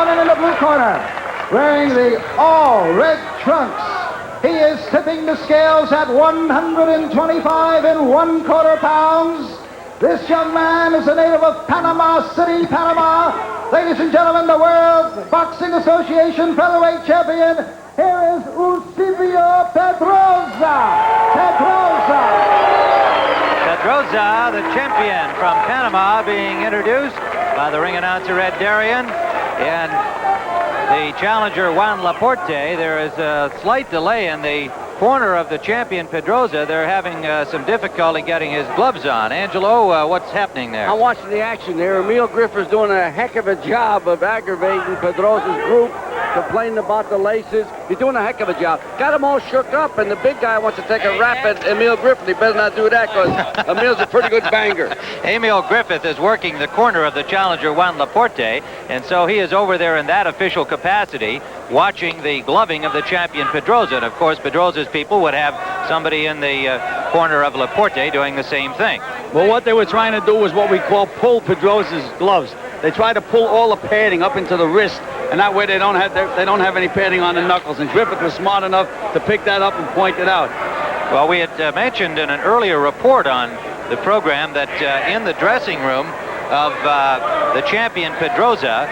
opponent in the blue corner, wearing the all-red trunks. He is tipping the scales at 125 1/4 pounds. This young man is a native of Panama City, Panama. Ladies and gentlemen, the World Boxing Association featherweight champion. Here is Eusebio Pedroza. Pedroza, the champion from Panama, being introduced by the ring announcer Ed Darien. And the challenger Juan Laporte. There is a slight delay in the corner of the champion Pedroza. They're having some difficulty getting his gloves on. Angelo, what's happening there? I'm watching the action there. Emil Griffith's doing a heck of a job of aggravating Pedroza's group, complaining about the laces. He's doing a heck of a job. Got him all shook up, and the big guy wants to take a rap at Emil Griffith. He better not do that, because Emil's a pretty good banger. Emil Griffith is working the corner of the challenger Juan Laporte, and so he is over there in that official capacity, watching the gloving of the champion Pedroza. And of course, Pedroza's people would have somebody in the corner of Laporte doing the same thing. Well, what they were trying to do was what we call pull Pedroza's gloves. They try to pull all the padding up into the wrist, and that way they don't have any padding on the knuckles. And Griffith was smart enough to pick that up and point it out. Well, we had mentioned in an earlier report on the program that in the dressing room of the champion Pedroza,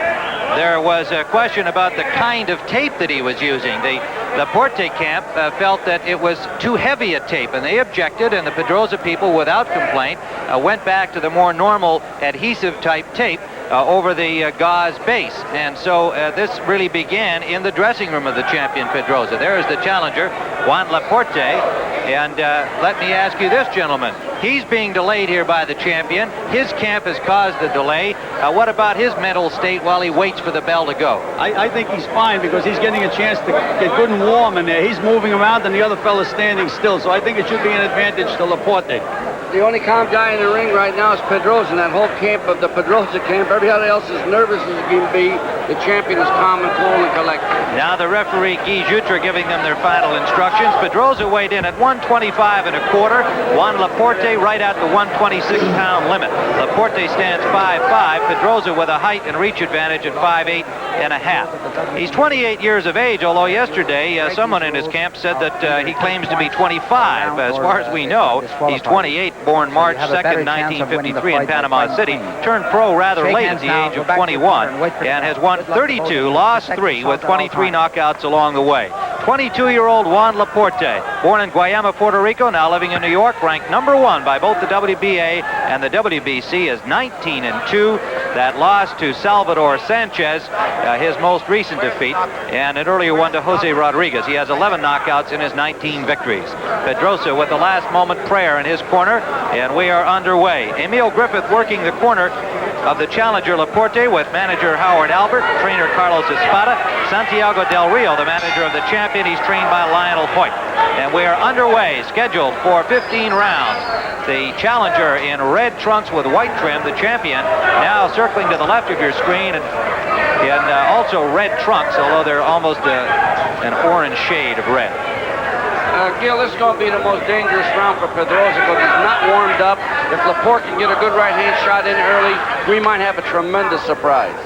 there was a question about the kind of tape that he was using. The Laporte camp felt that it was too heavy a tape, and they objected, and the Pedroza people, without complaint, went back to the more normal adhesive type tape over the gauze base. And so this really began in the dressing room of the champion Pedroza. There is the challenger, Juan Laporte. And let me ask you this, gentlemen. He's being delayed here by the champion. His camp has caused the delay. What about his mental state while he waits for the bell to go? I think he's fine, because he's getting a chance to get good and warm in there. He's moving around, and the other fella's standing still. So I think it should be an advantage to Laporte. The only calm guy in the ring right now is Pedroza, and that whole camp of the Pedroza camp, everybody else is nervous as can be. The champion is calm and cool and collected. Now the referee, Guy Jutre, giving them their final instructions. Pedroza weighed in at 125 1/4. Juan Laporte right at the 126-pound limit. Laporte stands 5'5". Pedroza with a height and reach advantage at 5'8 1/2. He's 28 years of age, although yesterday someone in his camp said that he claims to be 25. As far as we know, he's 28, born March 2nd, 1953 in Panama City. Turned pro rather late at the age of 21 and has won 32, lost 3 with 23 knockouts along the way. 22-year-old Juan Laporte, born in Guayama, Puerto Rico, now living in New York, ranked #1 by both the WBA and the WBC, is 19-2. That loss to Salvador Sanchez, his most recent defeat, and an earlier one to Jose Rodriguez. He has 11 knockouts in his 19 victories. Pedroza with the last moment prayer in his corner, and we are underway. Emil Griffith working the corner of the challenger Laporte with manager Howard Albert, trainer Carlos Espada, Santiago Del Rio, the manager of the champion. He's trained by Lionel Hoyt. And we are underway, scheduled for 15 rounds. The challenger in red trunks with white trim, the champion, now circling to the left of your screen, and also red trunks, although they're almost an orange shade of red. Gil, this is going to be the most dangerous round for Pedroza, because he's not warmed up. If Laporte can get a good right-hand shot in early, we might have a tremendous surprise.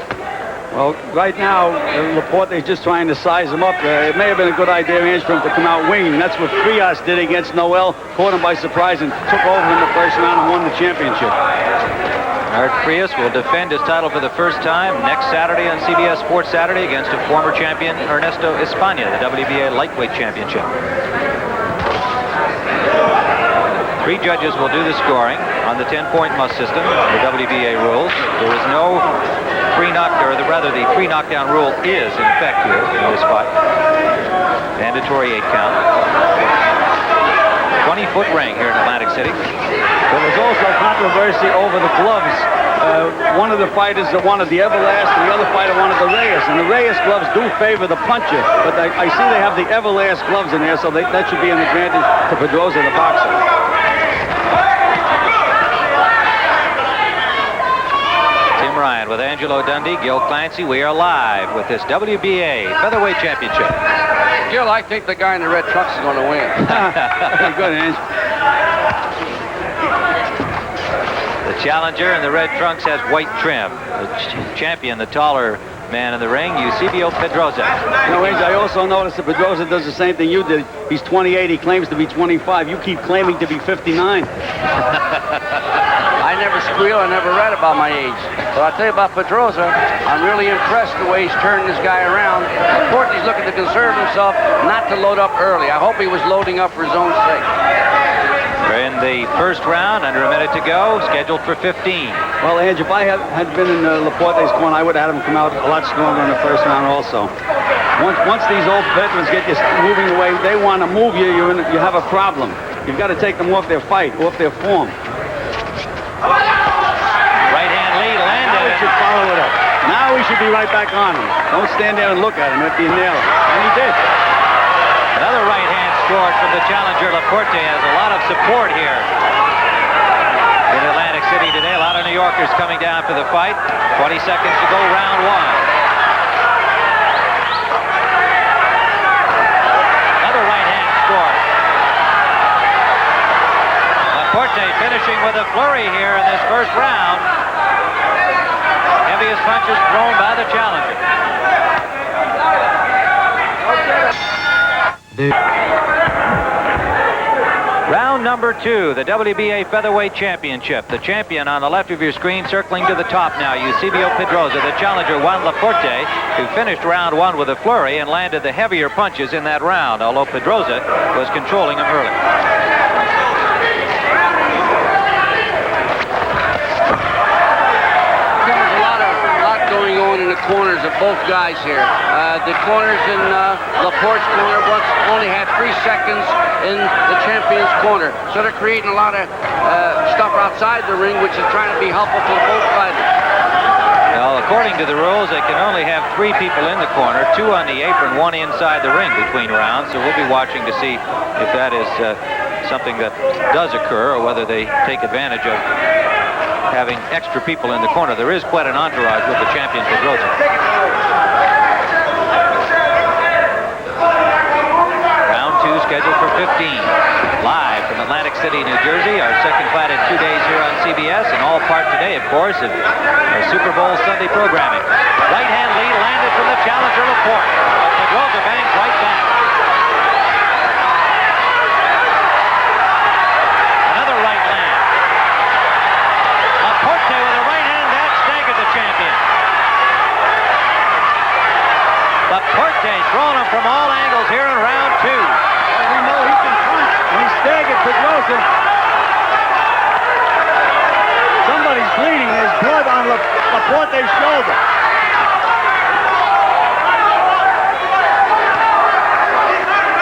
Well, right now, Laporte is just trying to size him up. It may have been a good idea, Ange, for him to come out winging. That's what Frias did against Noel. Caught him by surprise and took over in the first round and won the championship. Art Frias will defend his title for the first time next Saturday on CBS Sports Saturday against a former champion, Ernesto España, the WBA lightweight championship. 3 judges will do the scoring on the 10-point must system, the WBA rules. There is no free knockdown, or rather the free knockdown rule is in effect here in this fight. Mandatory 8 count. 20-foot ring here in Atlantic City. There was also controversy over the gloves. One of the fighters wanted the Everlast, and the other fighter wanted the Reyes. And the Reyes gloves do favor the puncher, but I see they have the Everlast gloves in there, so that should be an advantage to Pedroza, the boxer. Tim Ryan with Angelo Dundee, Gil Clancy. We are live with this WBA Featherweight Championship. Gil, I think the guy in the red trunks is going to win. Very good, Ange. The challenger in the red trunks has white trim. The champion, the taller man in the ring, Eusebio Pedroza. You know, Ange, I also noticed that Pedroza does the same thing you did. He's 28. He claims to be 25. You keep claiming to be 59. I never squeal. I never read about my age. But I'll tell you about Pedroza. I'm really impressed the way he's turning this guy around. Laporte, he's looking to conserve himself, not to load up early. I hope he was loading up for his own sake. We're in the first round, under a minute to go, scheduled for 15. Well, Ange, if I had been in Laporte's corner, I would have had him come out a lot stronger in the first round also. Once these old veterans get you moving the way they want to move you, you have a problem. You've got to take them off their fight, off their form. Right hand lead landed. Now he should follow it up. Now he should be right back on him. Don't stand there and look at him after you nail him. And he did. Another right hand scored from the challenger. Laporte has a lot of support here in Atlantic City today. A lot of New Yorkers coming down for the fight. 20 seconds to go, round one. Another right hand scored. Laporte finishing with a flurry here in this first round. Heaviest punches thrown by the challenger. Round number 2, the WBA Featherweight Championship. The champion on the left of your screen circling to the top now, Eusebio Pedroza. The challenger, Juan Laporte, who finished round 1 with a flurry and landed the heavier punches in that round, although Pedroza was controlling him early. Going on in the corners of both guys here. The corners in Laporte's corner only had 3 seconds in the champion's corner. So they're creating a lot of stuff outside the ring, which is trying to be helpful to both fighters. Well, according to the rules, they can only have 3 people in the corner, 2 on the apron, 1 inside the ring between rounds. So we'll be watching to see if that is something that does occur or whether they take advantage of having extra people in the corner. There is quite an entourage with the champion Pedroza. Round 2 scheduled for 15. Live from Atlantic City, New Jersey. Our second fight in 2 days here on CBS, and all part today, of course, of our Super Bowl Sunday programming. Right hand lead landed from the challenger Laporte. Pedroza bangs right back. Another right land. Laporte with a right hand that staggered the champion. Laporte throwing him from all angles here in round 2. Well, we know he can punch, and he staggered Pedroza. Somebody's bleeding. There's blood on Laporte's shoulder.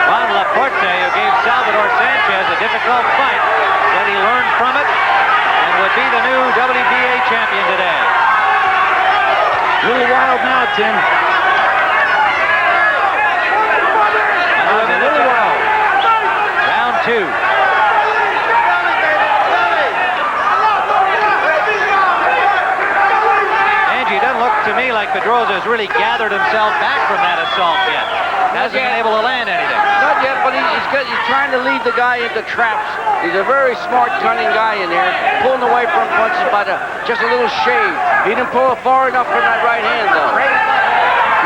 Juan Laporte, who gave Salvador Sanchez a difficult fight, said he learned from it and would be the new WBA champion today. A little wild now, Tim. Another minute to go. Round 2. Angie, it doesn't look to me like Pedroza has really gathered himself back from that assault yet. Hasn't been able to land anything. Not yet, but he's trying to lead the guy into traps. He's a very smart, cunning guy in there, pulling away from punches by just a little shade. He didn't pull it far enough for that right hand, though.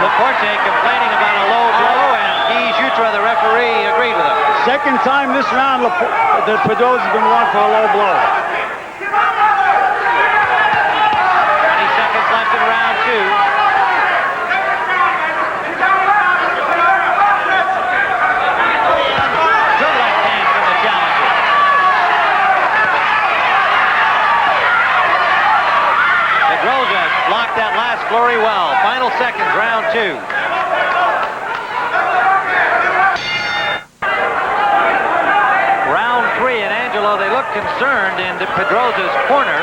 Laporte complaining about a low blow, and Jutra, the referee, agreed with him. Second time this round that Pedroza's been wanting for a low blow. 20 seconds left in round 2. Blocked that last flurry well. Final seconds, round 2. Round 3, and Angelo, they look concerned in Pedroza's corner.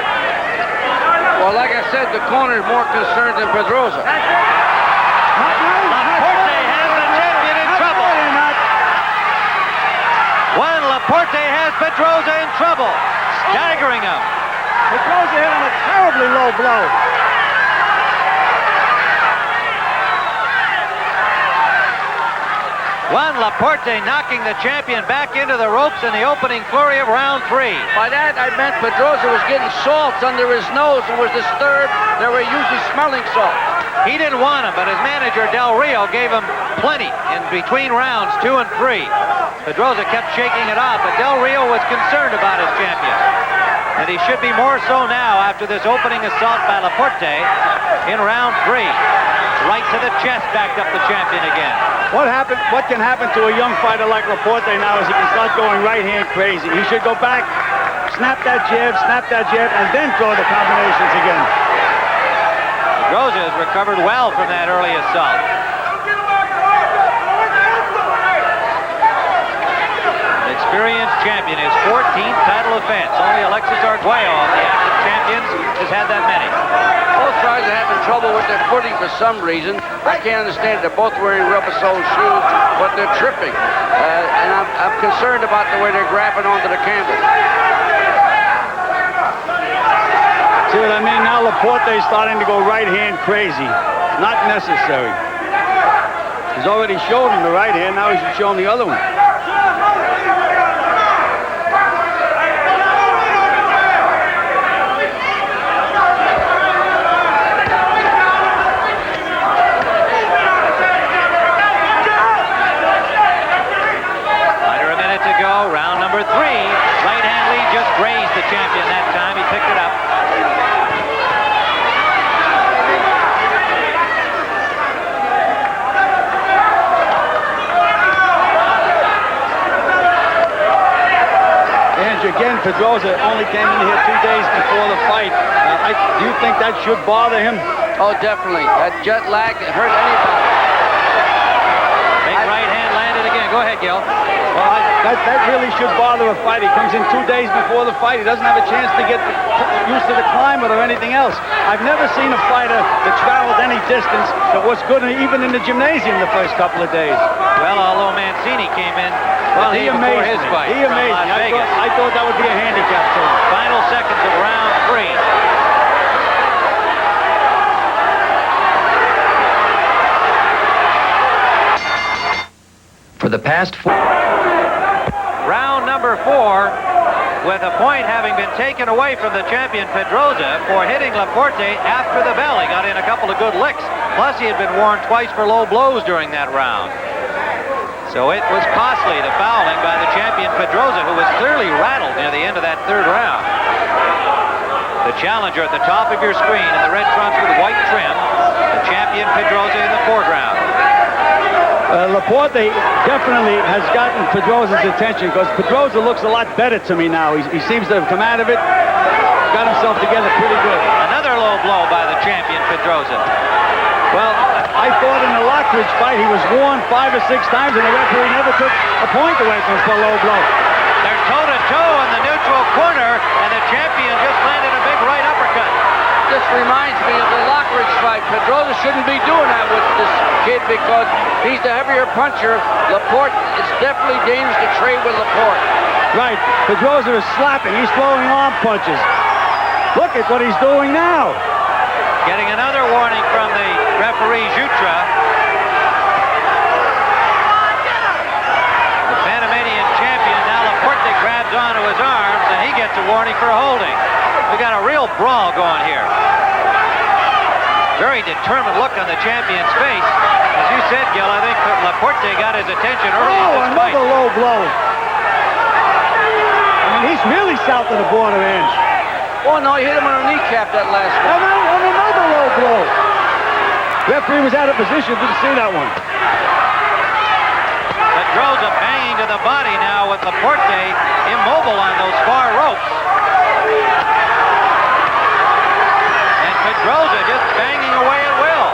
Well, like I said, the corner is more concerned than Pedroza. Laporte has the champion in trouble. Juan Laporte has Pedroza in trouble, staggering him. Pedroza hit him a terribly low blow. Juan Laporte knocking the champion back into the ropes in the opening flurry of round 3. By that, I meant Pedroza was getting salts under his nose and was disturbed. They were usually smelling salt. He didn't want him, but his manager, Del Rio, gave him plenty in between rounds 2 and 3. Pedroza kept shaking it off, but Del Rio was concerned about his champion. And he should be more so now after this opening assault by Laporte in round 3. Right to the chest, backed up the champion again. What can happen to a young fighter like Laporte now is he can start going right-hand crazy. He should go back, snap that jab, and then throw the combinations again. Pedroza has recovered well from that early assault. An experienced champion, his 14th title offense. Only Alexis Arguello of the active champions has had that many. Both guys are having trouble with their footing for some reason. I can't understand. They're both wearing rubber-soled shoes, but they're tripping. And I'm concerned about the way they're grabbing onto the canvas. See what I mean? Now Laporte's starting to go right-hand crazy. Not necessary. He's already showed him the right hand. Now he should show him the other one. Under a minute to go. Round number 3. Right hand lead just grazed the champion that time. He picked it up. Again, Pedroza only came in here 2 days before the fight. Do you think that should bother him? Oh, definitely. That jet lag hurt anybody. Big right hand landed again. Go ahead, Gil. Well, that really should bother a fight. He comes in 2 days before the fight. He doesn't have a chance to get used to the climate or anything else. I've never seen a fighter that traveled any distance that was good even in the gymnasium the first couple of days. Well, although Mancini came in he amazed his fight. He amazed me. I thought that would be a handicap to him. Final seconds of round 3. For the past 4. Round number 4, with a point having been taken away from the champion Pedroza for hitting Laporte after the bell. He got in a couple of good licks. Plus, he had been warned twice for low blows during that round. So it was costly, the fouling by the champion Pedroza, who was clearly rattled near the end of that 3rd round. The challenger at the top of your screen in the red trunks with white trim, the champion Pedroza in the foreground. Laporte definitely has gotten Pedroza's attention because Pedroza looks a lot better to me now. He seems to have come out of it, got himself together pretty good. Another low blow by the champion Pedroza. Well, I thought in the Lockridge fight he was warned 5 or 6 times and the referee never took a point away from him for a low blow. They're toe-to-toe in the neutral corner, and the champion just landed a big right uppercut. This reminds me of the Lockridge fight. Pedroza shouldn't be doing that with this kid because he's the heavier puncher. Laporte, it's definitely dangerous to trade with Laporte. Right. Pedroza is slapping. He's throwing arm punches. Look at what he's doing now. Getting another warning from the referee, Jutra. The Panamanian champion, now Laporte grabs onto his arms, and he gets a warning for holding. We got a real brawl going here. Very determined look on the champion's face. As you said, Gil, I think that Laporte got his attention early in this fight. Another low blow. I mean, he's really south of the border edge. Oh, no, he hit him on the kneecap that last one. And another low blow. Referee was out of position, didn't see that one. Pedroza banging to the body now with Laporte immobile on those far ropes. And Pedroza just banging away at will.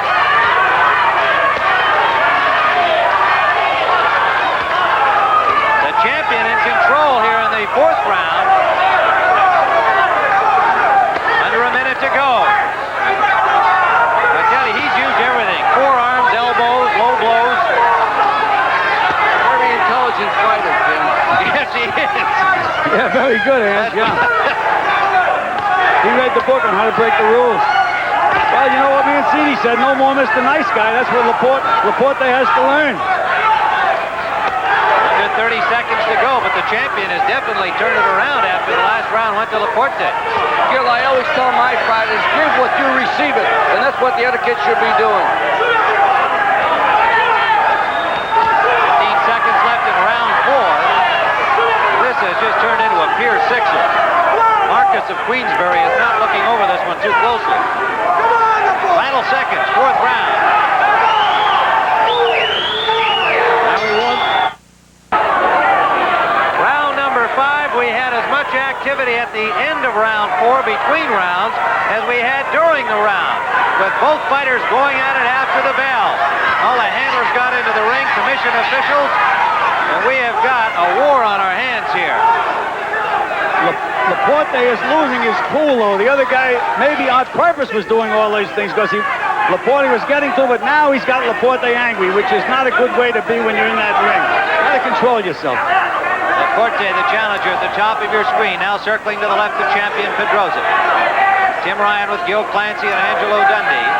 The champion in control here in the 4th round. Under a minute to go. I tell you, he's used everything. Forearms, elbows, low blows. Very intelligent fighter, Jim. Yes, he is. Yeah, very good, Hans. Yeah. He read the book on how to break the rules. Well, you know what Mancini said, no more Mr. Nice Guy. That's what Laporte has to learn. Under 30 seconds to go, but the champion has definitely turned it around after the last round went to Laporte. Gil, I always tell my fighters, give what you receive it, and that's what the other kids should be doing. 15 seconds left in round 4. This has just turned into a pure sixer. Marcus of Queensbury is not looking over this one too closely. Final seconds, 4th round. Round number 5, we had as much activity at the end of round 4 between rounds as we had during the round, with both fighters going at it after the bell. All the handlers got into the ring, commission officials, and we have got a war on our hands here. Laporte is losing his cool, though. The other guy, maybe on purpose, was doing all these things because Laporte was getting to him, but now he's got Laporte angry, which is not a good way to be when you're in that ring. You got to control yourself. Laporte, the challenger, at the top of your screen, now circling to the left of champion Pedroza. Tim Ryan with Gil Clancy and Angelo Dundee.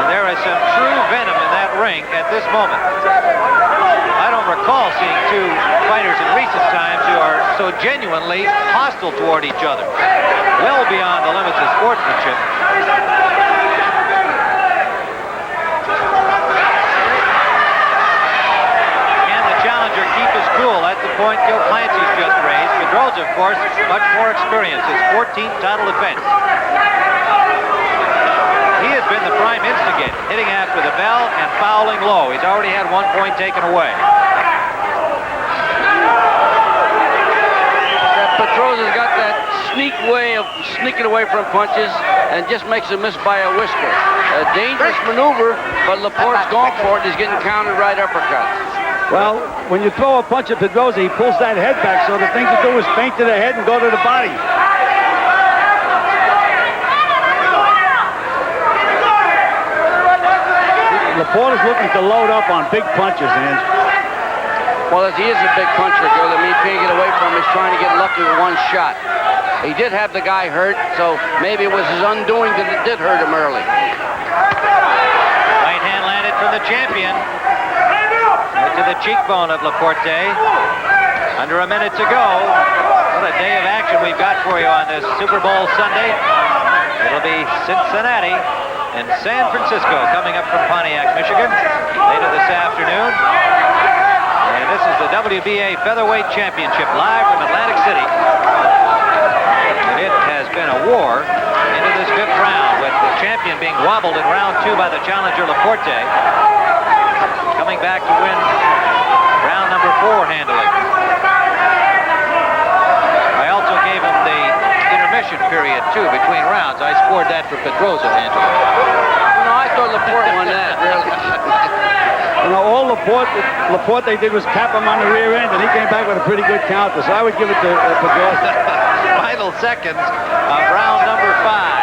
And there is some true venom in that ring at this moment. I don't recall seeing two fighters in recent times who are so genuinely hostile toward each other. Well beyond the limits of sportsmanship. Can the challenger keep his cool? That's the point Gil Clancy's just raised. Pedroza, of course, much more experienced. His 14th title defense. He has been the prime instigator, hitting after the bell and fouling low. He's already had 1 point taken away. Pedroza's got that sneak way of sneaking away from punches and just makes a miss by a whisker. A dangerous maneuver, but Laporte's going for it. He's getting countered right uppercuts. Well, when you throw a punch at Pedroza, he pulls that head back, so the thing to do is feint to the head and go to the body. Laporte is looking to load up on big punches, and well, as he is a big puncher, Gil, I mean, he can't get away from him. He's trying to get lucky with one shot. He did have the guy hurt, so maybe it was his undoing that it did hurt him early. Right hand landed from the champion. Right to the cheekbone of Laporte. Under a minute to go. What a day of action we've got for you on this Super Bowl Sunday. It'll be Cincinnati and San Francisco coming up from Pontiac, Michigan, later this afternoon. And this is the WBA Featherweight Championship live from Atlantic City. And it has been a war into this 5th round, with the champion being wobbled in round 2 by the challenger Laporte. Coming back to win round number 4 handily. I also gave him the intermission period, too, between rounds. I scored that for Pedroza, Angelo. No, I thought Laporte won that, really. you know, all Laporte did was cap him on the rear end, and he came back with a pretty good counter. So I would give it to Pedroza. Final seconds of round number 5.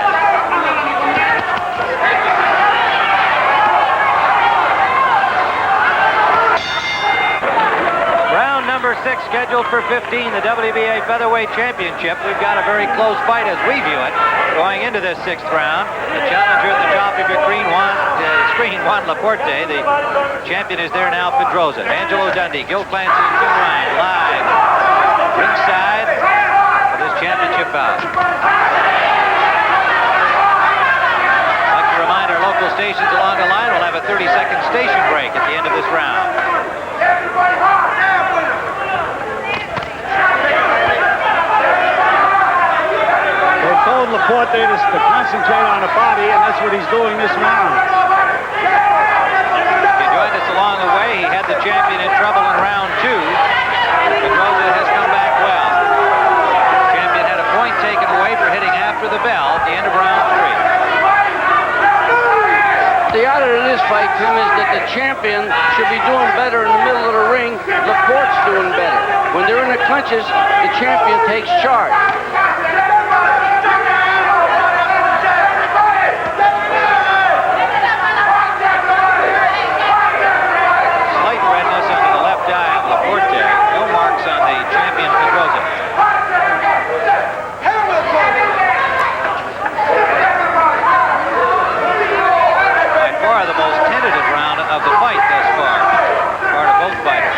Number 6 scheduled for 15, the WBA Featherweight Championship. We've got a very close fight as we view it going into this 6th round. The challenger at the top of your screen, Juan Laporte. The champion is there now, Pedroza. Angelo Dundee, Gil Clancy, and Tim Ryan live ringside for this championship bout. I'd like to remind our local stations along the line we'll have a 30-second station break at the end of this round. Told Laporte to concentrate on the body, and that's what he's doing this round. He joined us along the way. He had the champion in trouble in round 2. Pedroza has come back well. The champion had a point taken away for hitting after the bell at the end of round 3. The odds of this fight, Tim, is that the champion should be doing better in the middle of the ring. Laporte's doing better. When they're in the clinches, the champion takes charge. Of the fight thus far, part of both fighters.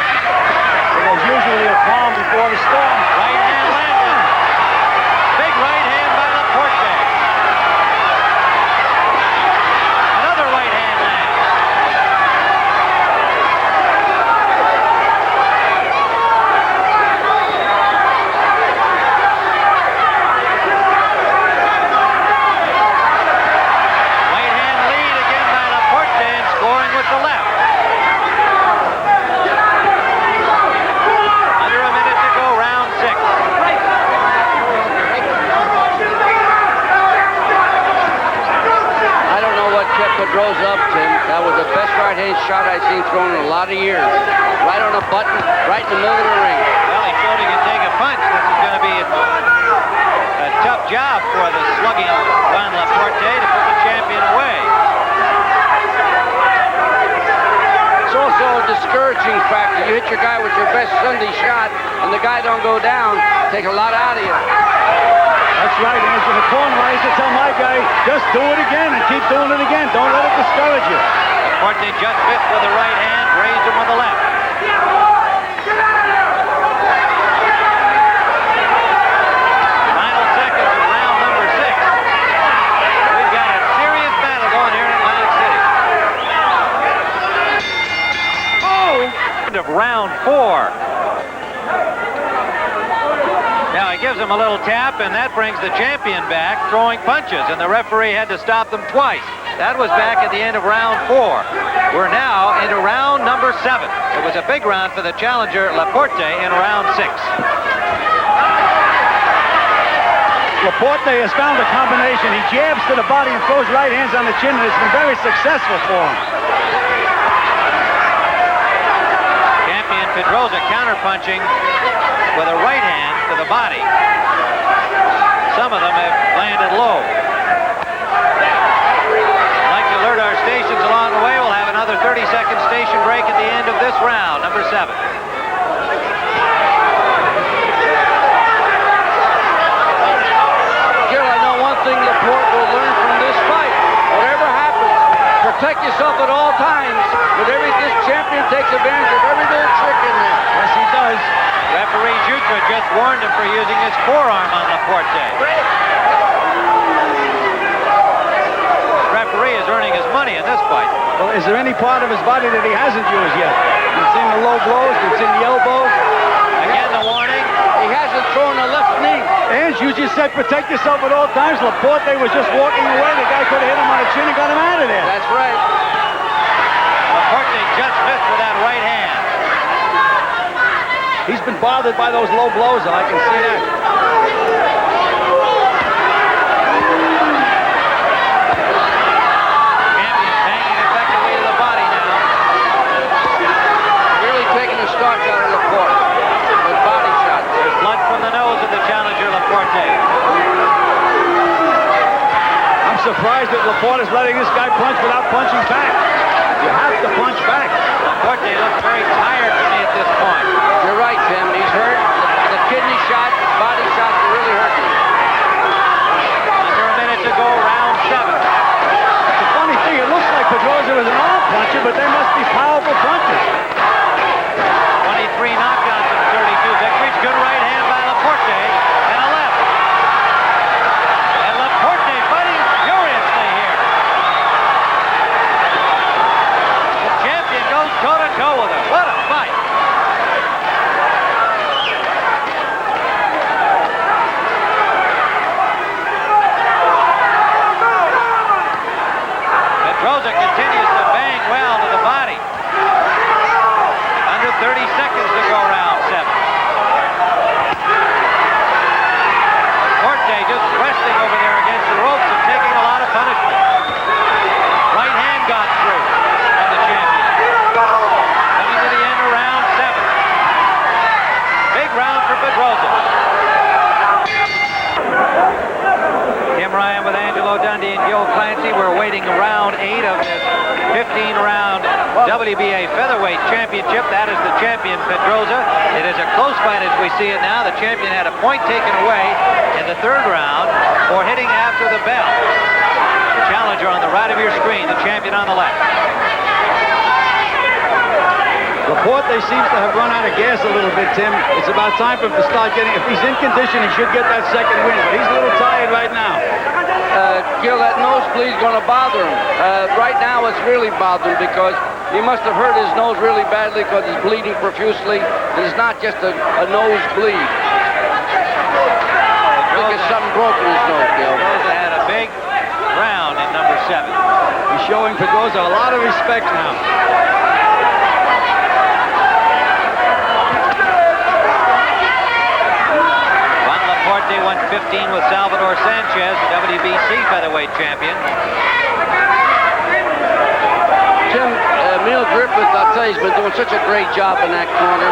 Pedroza up, Tim. That was the best right-hand shot I've seen thrown in a lot of years. Right on a button, right in the middle of the ring. Well, he showed he could take a punch. This is going to be a tough job for the slugging Juan Laporte to put the champion away. It's also a discouraging factor. You hit your guy with your best Sunday shot, and the guy don't go down, take a lot out of you. That's right, Ange. In the corner, I used to tell my guy, just do it again and keep doing it again. Don't let it discourage you. Laporte just missed with the right hand, raised him with the left. Final seconds of round number 6. We've got a serious battle going here in Atlantic City. End of round 4. Now he gives him a little tap, and that brings the champion back, throwing punches, and the referee had to stop them twice. That was back at the end of round 4. We're now into round number 7. It was a big round for the challenger Laporte in round 6. Laporte has found a combination. He jabs to the body and throws right hands on the chin, and it's been very successful for him. Champion Pedroza counterpunching with a right hand to the body. Some of them have landed low. I'd like to alert our stations along the way. We'll have another 30-second station break at the end of this round, number 7. Gil, I know one thing Laporte will learn from this fight. Whatever happens, protect yourself at all times. This champion takes advantage of every little trick in there. Yes, he does. Referee Jutra just warned him for using his forearm on Laporte. Referee is earning his money in this fight. Well, is there any part of his body that he hasn't used yet? You've seen the low blows, you've seen the elbows. Again, the warning. He hasn't thrown a left knee. And you just said protect yourself at all times. Laporte was just walking away. The guy could have hit him on the chin and got him out of there. That's right. Laporte just missed with that right hand. He's been bothered by those low blows, I can see that. Champion's hanging effectively to the body now. Really taking the starch out of Laporte with body shots. There's blood from the nose of the challenger Laporte. I'm surprised that Laporte is letting this guy punch without punching back. You have to punch back. Laporte looks very tired to me at this point. You're right, Tim. He's hurt. The kidney shot, body shots are really hurting. Under a minute to go, round 7. It's a funny thing. It looks like Pedroza is an arm puncher, but they must be powerful punches. 23 knockouts and 32 victories. Good right hand by Laporte and a left. And Laporte fighting furiously here. The champion goes toe-to-toe with him. What a fight. Pedroza continues to bang well to the body. Under 30 seconds to go, round 7. Laporte just resting over there against the ropes and taking a lot of punishment. Right hand got through from the champion. Coming to the end of round 7. Big round for Pedroza. Tim Ryan with Angelo Dundee and Gil Clancy. We're awaiting round 8 of this 15-round WBA featherweight championship. That is the champion, Pedroza. It is a close fight as we see it now. The champion had a point taken away in the 3rd round for hitting after the bell. The challenger on the right of your screen, the champion on the left. Laporte seems to have run out of gas a little bit, Tim. It's about time for him to start getting, if he's in condition, he should get that second win, but he's a little tired right now. Gil, that nosebleed's going to bother him. Right now it's really bothering him because he must have hurt his nose really badly because he's bleeding profusely. It's not just a nosebleed. I think it's something broken in his nose, Gil. Pedroza had a big round in number 7. He's showing Pedroza a lot of respect now. Laporte won 15 with Salvador Sanchez, the WBC featherweight champion. Tim, Emil Griffith, I'll tell you, he's been doing such a great job in that corner.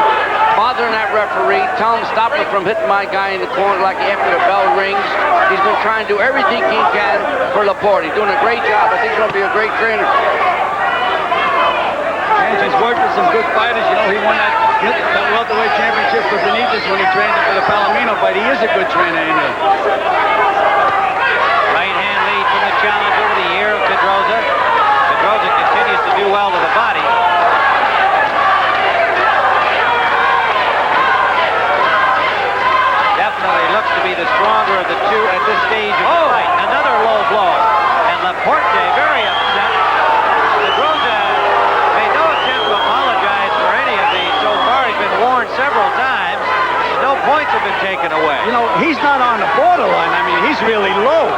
Bothering that referee, telling him stop him from hitting my guy in the corner like after the bell rings. He's been trying to do everything he can for Laporte. He's doing a great job. I think he's going to be a great trainer. And he's worked with some good fighters. You know, he won that welterweight championship for Benitez when he trained him for the Palomino fight. He is a good trainer in there. Right hand lead from the challenger with the ear of Pedroza. Pedroza continues to do well to the body. Definitely looks to be the stronger of the two at this stage of the fight. Another low blow. And Laporte very upset. Pedroza made no attempt to apologize for any of these. So far, he's been warned several times. No points have been taken away. You know, he's not on the borderline. I mean, he's really low.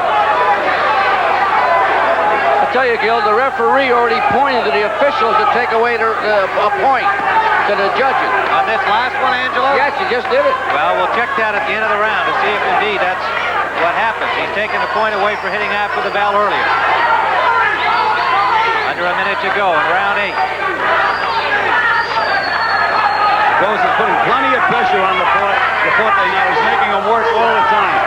I tell you, Gil, the referee already pointed to the officials to take away a point to the judges. On this last one, Angelo? Yes, he just did it. Well, we'll check that at the end of the round to see if indeed that's what happens. He's taken a point away for hitting after the bell earlier. Under a minute to go in round 8. Boza's putting plenty of pressure on Laporte now. He's making him work all the time.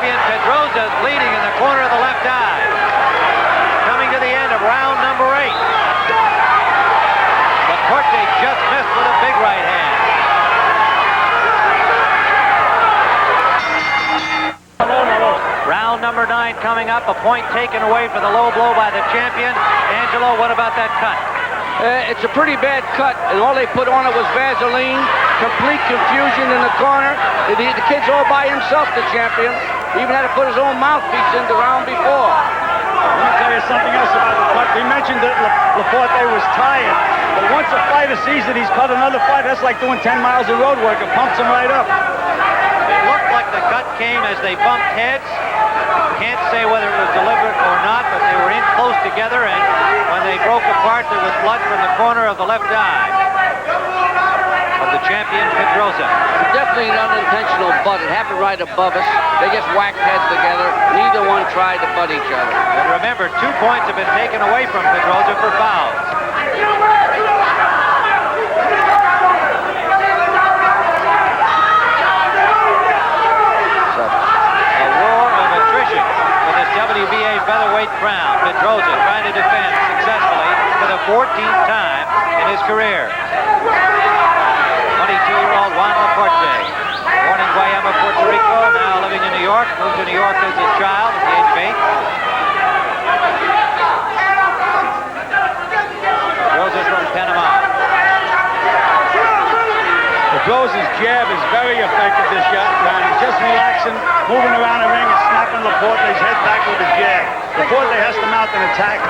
Pedroza is bleeding in the corner of the left eye. Coming to the end of round number 8. Laporte just missed with a big right hand. Round number 9 coming up. A point taken away for the low blow by the champion. Angelo, what about that cut? It's a pretty bad cut, and all they put on it was Vaseline. Complete confusion in the corner. The kid's all by himself, the champion. He even had to put his own mouthpiece in the round before. Let me tell you something else about the cut. We mentioned that Laporte was tired, but once a fighter sees that he's cut another fight, that's like doing 10 miles of road work. It pumps him right up. It looked like the cut came as they bumped heads. Can't say whether it was deliberate or not, but they were in close together, and when they broke apart, there was blood from the corner of the left eye of the champion, Pedroza. Definitely an unintentional butt. It happened right above us. They just whacked heads together. Neither one tried to butt each other. And remember, 2 points have been taken away from Pedroza for fouls. A war of attrition for this WBA featherweight crown. Pedroza trying to defend successfully for the 14th time in his career. 22-year-old Juan Laporte, born in Guayama, Puerto Rico, now living in New York, moved to New York as a child at the age of 8. Pedroza from Panama. Pedroza's jab is very effective this round. He's just relaxing, moving around the ring and snapping Laporte's head back with his jab. Laporte has to mount an attack.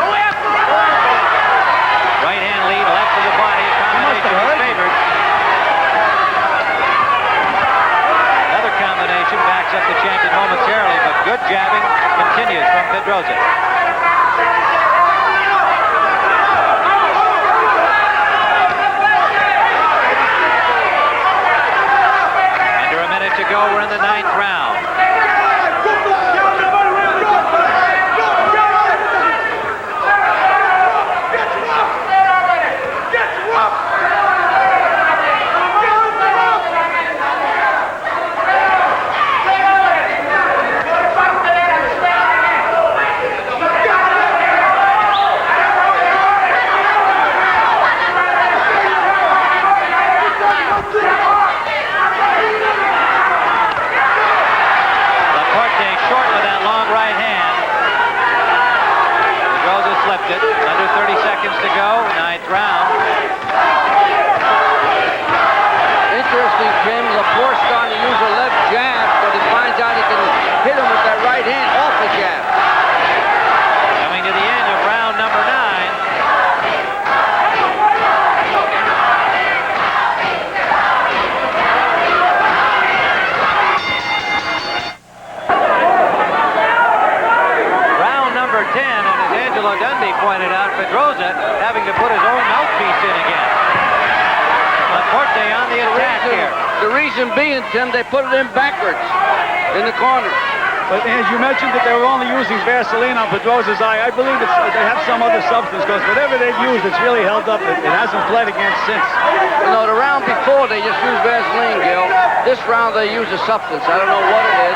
Right hand lead, left to the body, a combination is favored. Another combination backs up the champion momentarily, but good jabbing continues from Pedroza. Under a minute to go, we're in the 9th round. The reason being, Tim, they put it in backwards in the corner. But as you mentioned that they were only using Vaseline on Pedroza's eye, I believe they have some other substance because whatever they've used, it's really held up. It hasn't bled again since. You know, the round before they just used Vaseline, Gil. This round they use a substance. I don't know what it is.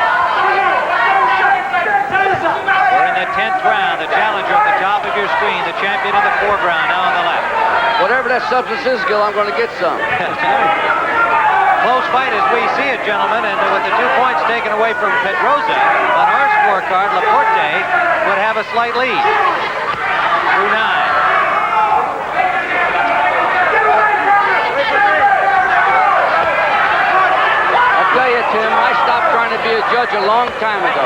We're in the 10th round. The challenger at the top of your screen. The champion in the foreground now on the left. Whatever that substance is, Gil, I'm going to get some. Close fight as we see it, gentlemen, and with the 2 points taken away from Pedroza, on our scorecard, Laporte would have a slight lead. Through 9. I'll tell you, Tim, I stopped trying to be a judge a long time ago.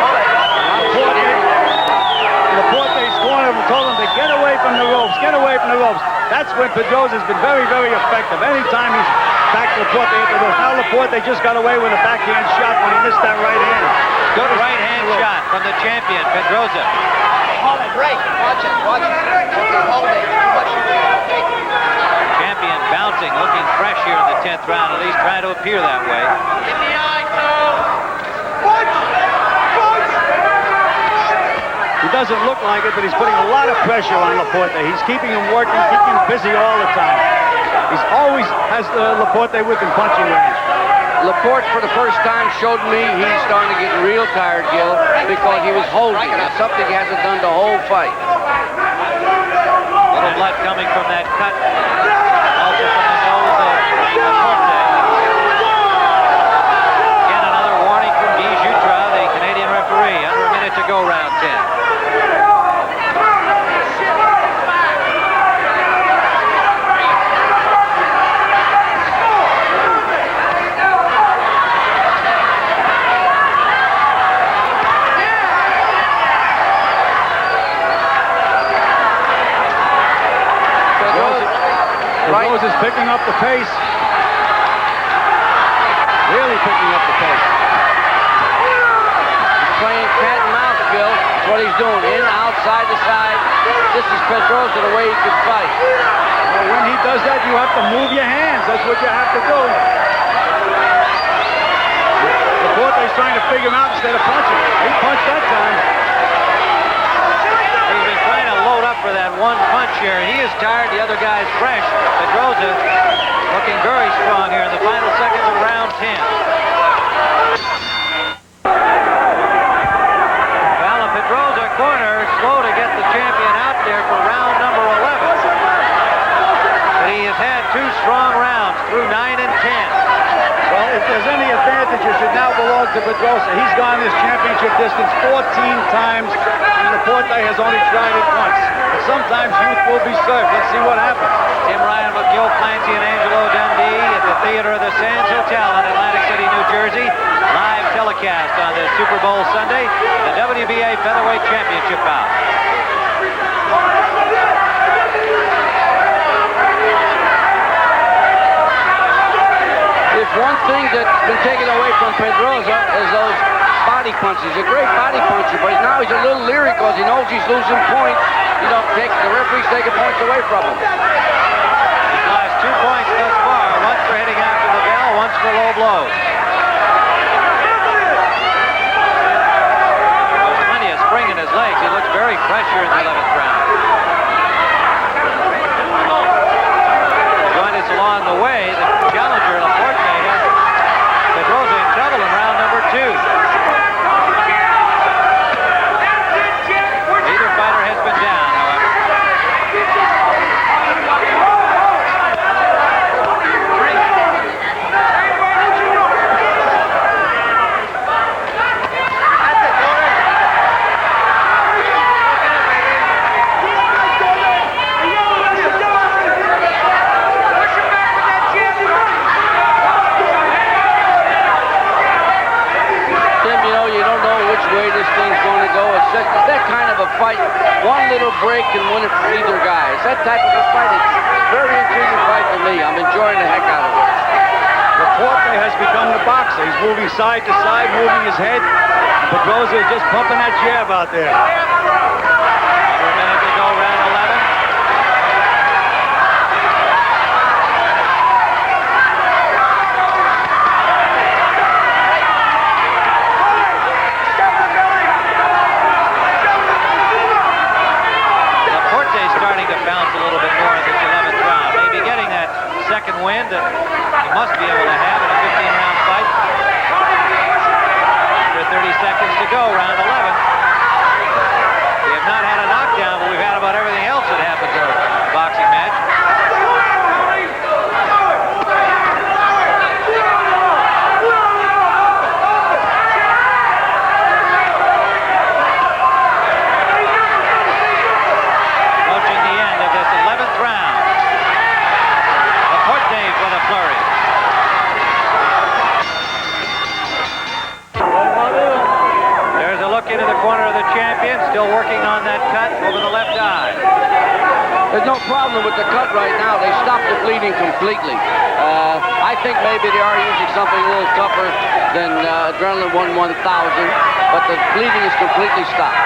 Laporte's corner told him to get away from the ropes, get away from the ropes. That's when Pedroza's been very, very effective. Anytime he's backed Laporte into the ropes. Now Laporte just got away with a backhand shot when he missed that right hand. Good right hand shot from the champion, Pedroza. Hold it, break. Watch it, watch it. Hold it. Champion bouncing, looking fresh here in the 10th round, at least trying to appear that way. In the eye, punch! He doesn't look like it, but he's putting a lot of pressure on Laporte. He's keeping him working, keeping him busy all the time. He's always has Laporte within punching range. Laporte, for the first time, showed me he's starting to get real tired, Gil, because he was holding. That's something he hasn't done the whole fight. A little blood coming from that cut. Also from the nose of Laporte. Again, another warning from Guy Jutra, the Canadian referee. Under a minute to go, round 10. Pedroza's picking up the pace. Really picking up the pace. He's playing cat and mouse, Gil. That's what he's doing. In, outside the side. This is Pedroza the way he could fight. Well, when he does that, you have to move your hands. That's what you have to do. Laporte's trying to figure him out instead of punching. He punched that time. He's been trying to load up for that one punch here. He is tired. The other guy's fresh. Pedroza looking very strong here in the final seconds of round 10. Well, in Pedroza corner, slow to get the champion out there for round number 11. But he has had 2 strong rounds through 9 and 10. Well, if there's any advantage, it should now belong to Pedroza. He's gone this championship distance 14 times, and Laporte has only tried it once. But sometimes youth will be served. Let's see what happens. Tim Ryan with Gil Clancy and Angelo Dundee at the Theater of the Sands Hotel in Atlantic City, New Jersey. Live telecast on this Super Bowl Sunday, the WBA Featherweight Championship bout. If one thing that's been taken away from Pedroza is those body punches. He's a great body puncher, but now he's a little leery because he knows he's losing points. You know, the referee's taking points away from him. He's lost 2 points thus far. Once for hitting after the bell, once for low blows. There's plenty of spring in his legs. He looks very fresh here in the 11th round. Join us along the way. The challenger, Laporte, has Pedroza in trouble in round number 2. Neither fighter has been down, however. Way this thing's going to go. It's that kind of a fight. One little break can win it for either guy. It's that type of a fight. It's a very intriguing fight for me. I'm enjoying the heck out of it. Laporte has become the boxer. He's moving side to side, moving his head. Pedroza is just pumping that jab out there. Under a minute to go, round 11. he must be able to have in a 15-round fight. Under 30 seconds to go, round 11. We have not had a knockdown, but we've had about everything else that happens in a boxing match. Approaching the end of this 11th round. Laporte with a flurry. There's a look into the corner of the champion, still working on that cut over the left eye. There's no problem with the cut right now. They stopped the bleeding completely. I think maybe they are using something a little tougher than Adrenaline 1-1000, but the bleeding is completely stopped.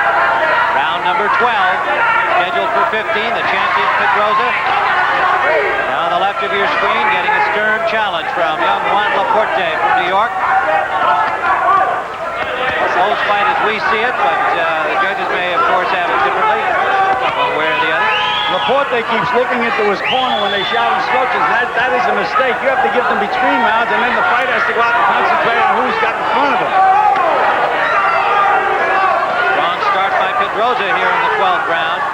Round number 12, scheduled for 15, the champion Pedroza. Now on the left of your screen, getting a stern challenge from young Juan Laporte from New York. Close fight as we see it, but the judges may, of course, have it differently, one way or the other. Laporte keeps looking into his corner when they shout instructions. That is a mistake. You have to give them between rounds, and then the fight has to go out and concentrate on who's got in front of him. Strong start by Pedroza here in the 12th round.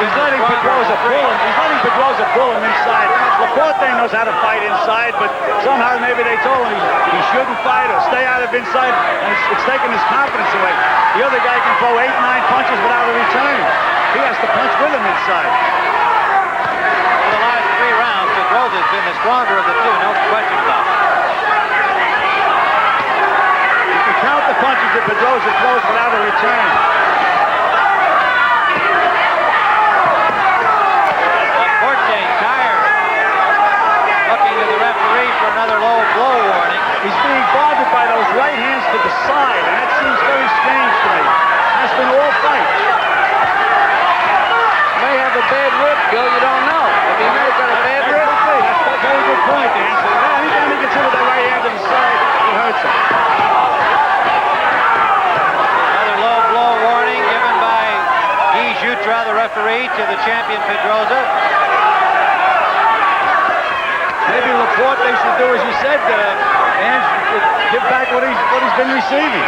He's letting Pedroza pull him. He's letting Pedroza pull him inside. Laporte knows how to fight inside, but somehow maybe they told him he shouldn't fight or stay out of inside, and it's taking his confidence away. The other guy can throw 8-9 punches without a return. He has to punch with him inside. For the last 3 rounds, Pedroza has been the stronger of the two, no question about it. You can count the punches that Pedroza throws without a return. Another low blow warning. He's being bothered by those right hands to the side, and that seems very strange to me. That's been all fight. May have a bad rib, Bill. You don't know. I mean, may have got a bad rib. That's a very good point, Dan. So anytime he gets hit with that right hand to the side, it hurts him. Another low blow warning given by Guy Jutra, the referee, to the champion Pedroza. Maybe Laporte should do as you said, and give back what he's been receiving.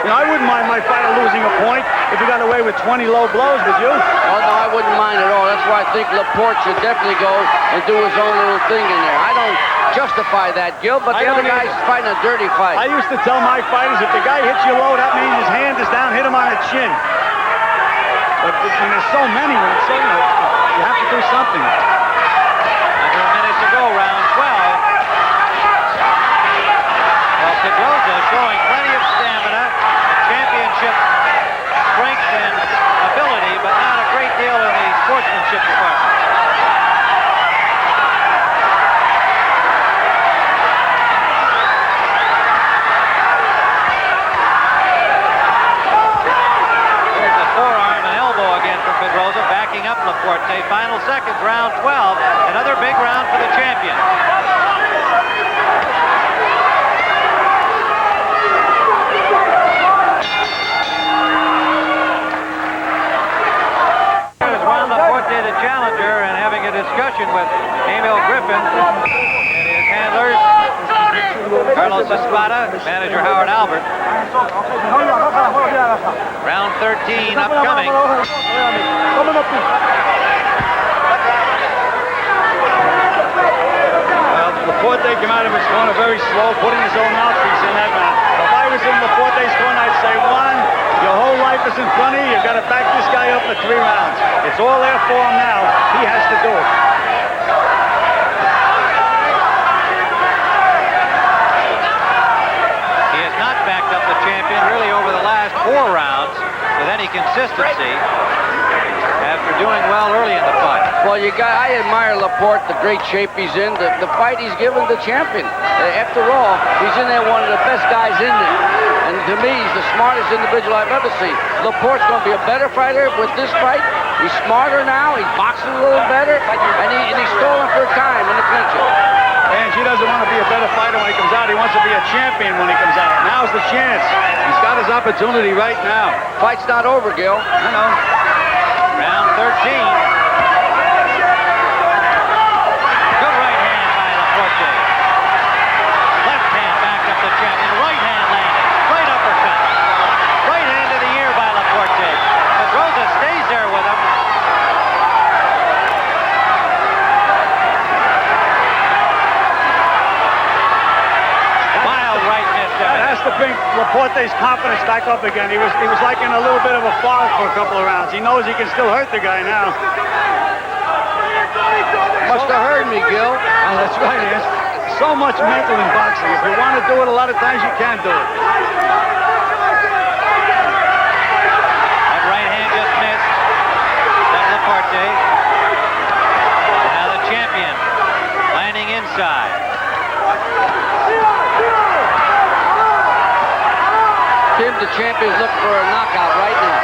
You know, I wouldn't mind my fighter losing a point if he got away with 20 low blows, would you? Oh, no, I wouldn't mind at all. That's why I think Laporte should definitely go and do his own little thing in there. I don't justify that, Gil, but the other guy's fighting a dirty fight. I used to tell my fighters, if the guy hits you low, that means his hand is down, hit him on the chin. But when there's so many, when it's so, you have to do something. Under a minute to go, round 12. Well, Pedroza showing plenty of stamina, championship strength and ability, but not a great deal in the sportsmanship department. There's a forearm and elbow again from Pedroza, backing up Laporte. Final seconds, round 12. Another big round for the champion. There's Juan Laporte, the challenger, and having a discussion with Emil Griffin and his handlers, Carlos Espada, manager Howard Albert. Round 13 upcoming. Laporte came out of his corner very slow, putting his own mouthpiece in that round. If I was in Laporte's corner, I'd say, Juan, your whole life is in front of you. You've got to back this guy up for 3 rounds. It's all there for him now. He has to do it. He has not backed up the champion really over the last 4 rounds with any consistency after doing well early in the fight. Well, I admire Laporte, the great shape he's in, the fight he's given the champion. After all, he's in there one of the best guys in there. And to me, he's the smartest individual I've ever seen. Laporte's going to be a better fighter with this fight. He's smarter now. He's boxing a little better. And he's stalling for time in the clincher. And he doesn't want to be a better fighter when he comes out. He wants to be a champion when he comes out. Now's the chance. He's got his opportunity right now. Fight's not over, Gil. I know. Laporte's confidence back up again. He was like in a little bit of a fog for a couple of rounds. He knows he can still hurt the guy now. Must have heard me, Gil. Oh, that's right. There's so much mental in boxing. If you want to do it, a lot of times you can do it. That right hand just missed. That Laporte. Now the champion landing inside. Tim, the champion's looking for a knockout right now.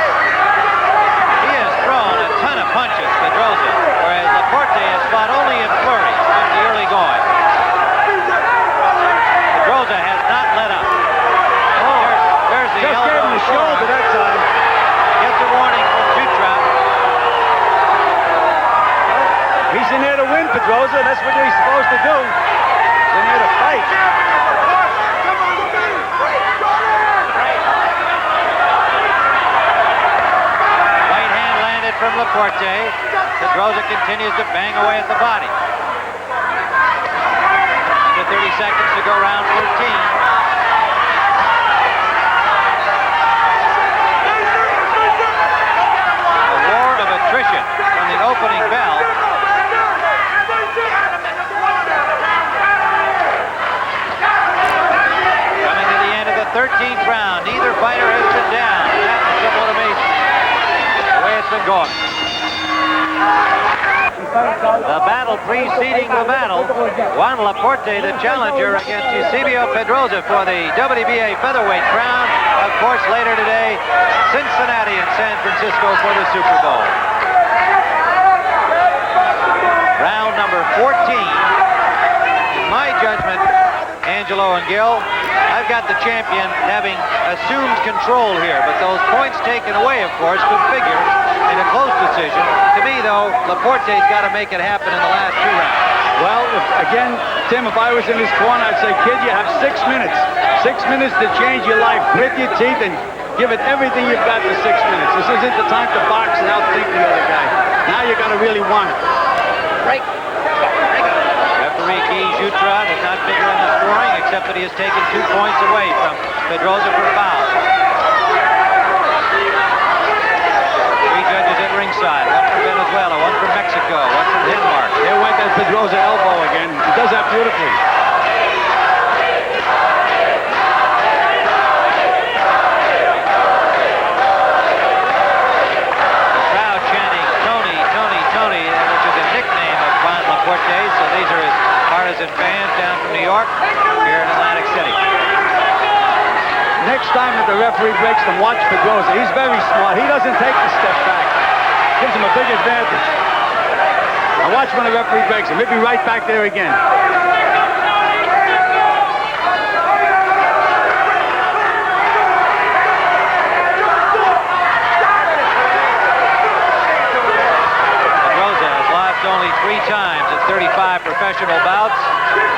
He has thrown a ton of punches, Pedroza, whereas Laporte has fought only in flurries since the early going. Pedroza has not let up. There's the Just elbow. gave him the shoulder that time. Gets a warning from Jutra. He's in there to win, Pedroza. That's what he's supposed to do. He's in there to fight. Right hand landed from Laporte. Pedroza continues to bang away at the body. Under 30 seconds to go, round 13. A war of attrition from the opening bell. Coming to the end of the 13th round. Neither fighter has been down. That's somewhat amazing. The way it's been going. The battle preceding the battle. Juan Laporte, the challenger, against Eusebio Pedroza for the WBA featherweight crown. Of course, later today, Cincinnati and San Francisco for the Super Bowl. Round number 14. In my judgment, Angelo and Gil, I've got the champion having assumed control here, but those points taken away, of course, could figure in a close decision. To me, though, Laporte's got to make it happen in the last 2 rounds. Well, again, Tim, if I was in his corner, I'd say, kid, you have 6 minutes. 6 minutes to change your life. Grit your teeth and give it everything you've got for 6 minutes. This isn't the time to box and outthink the other guy. Now you got to really want it. Break. Referee Guy Jutra does not figure in the scoring, except that he has taken 2 points away from Pedroza for foul. 3 judges at ringside, 1 from Venezuela, 1 from Mexico, 1 from Denmark. There went that Pedroza elbow again. He does that beautifully. The crowd chanting Tony, Tony, Tony, which is a nickname of Juan Laporte, so these are his partisan fans down from New York, here in Atlantic City. Next time that the referee breaks them, watch Pedroza. He's very smart. He doesn't take the step back. Gives him a big advantage. Now watch when the referee breaks him. He'll be right back there again. Pedroza has lost only 3 times in 35 professional bouts.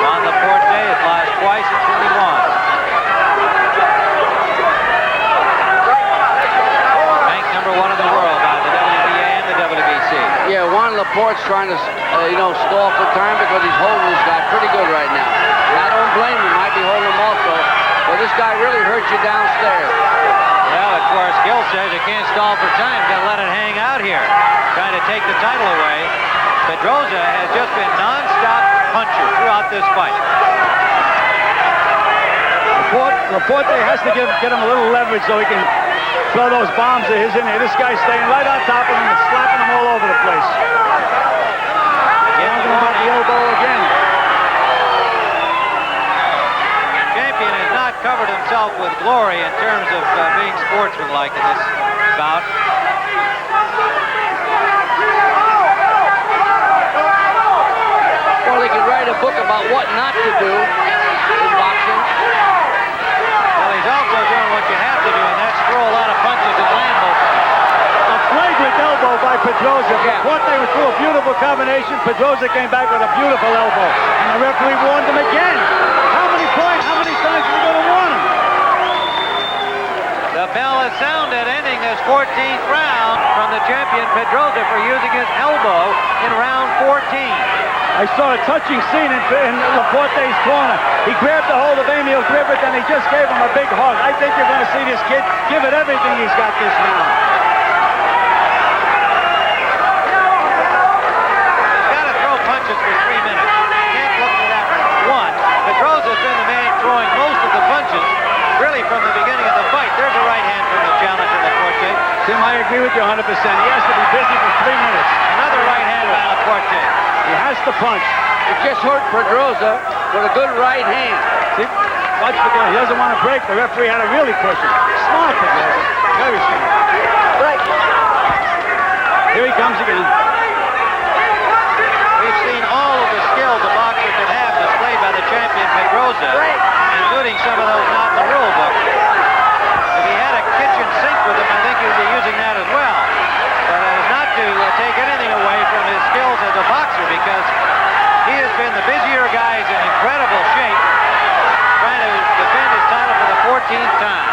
Juan Laporte has lost twice in 21. Ranked number 1 in the world by the WBA and the WBC. Yeah, Juan Laporte's trying to, stall for time because he's holding this guy pretty good right now. And I don't blame him. Might be holding him also. But this guy really hurts you downstairs. Well, of course, Gil says you can't stall for time. Got to let it hang out here. Trying to take the title away. Pedroza has just been non-stop puncher throughout this fight. Laporte has to get him a little leverage so he can throw those bombs of his in there. This guy's staying right on top of him and slapping him all over the place. Again, About the elbow again. Champion has not covered himself with glory in terms of being sportsmanlike in this bout. Well, he could write a book about what not to do in boxing. Well, he's also doing what you have to do, and that's throw a lot of punches and land most of them. A flagrant elbow by Pedroza. Laporte threw a beautiful combination. Pedroza came back with a beautiful elbow. And the referee warned him again. How many points? How many times are we going to warn him? The bell has sounded, ending this 14th round from the champion Pedroza for using his elbow in round 14. I saw a touching scene in Laporte's corner. He grabbed the hold of Emil Griffith and he just gave him a big hug. I think you're going to see this kid give it everything he's got this round. He's got to throw punches for 3 minutes. Can't look for that one. Pedroza's been the man throwing most of the punches, really from the beginning of the fight. There's a right hand from the challenger, Laporte. Tim, I agree with you 100%. He has to be busy for 3 minutes. Another right hand by Laporte. He has to punch. He just hurt Pedroza with a good right hand. See, watch Pedroza. He doesn't want to break. The referee had to really push him. Smart, Pedroza. Very smart. Right. Here he comes again. We've seen all of the skill the boxer can have displayed by the champion Pedroza, including some of those not in the rule book. If he had a kitchen sink with him, I think he would be using that as well. But it is not to take anything away from his skills as a boxer, because he has been the busier guy. He's in incredible shape, trying to defend his title for the 14th time.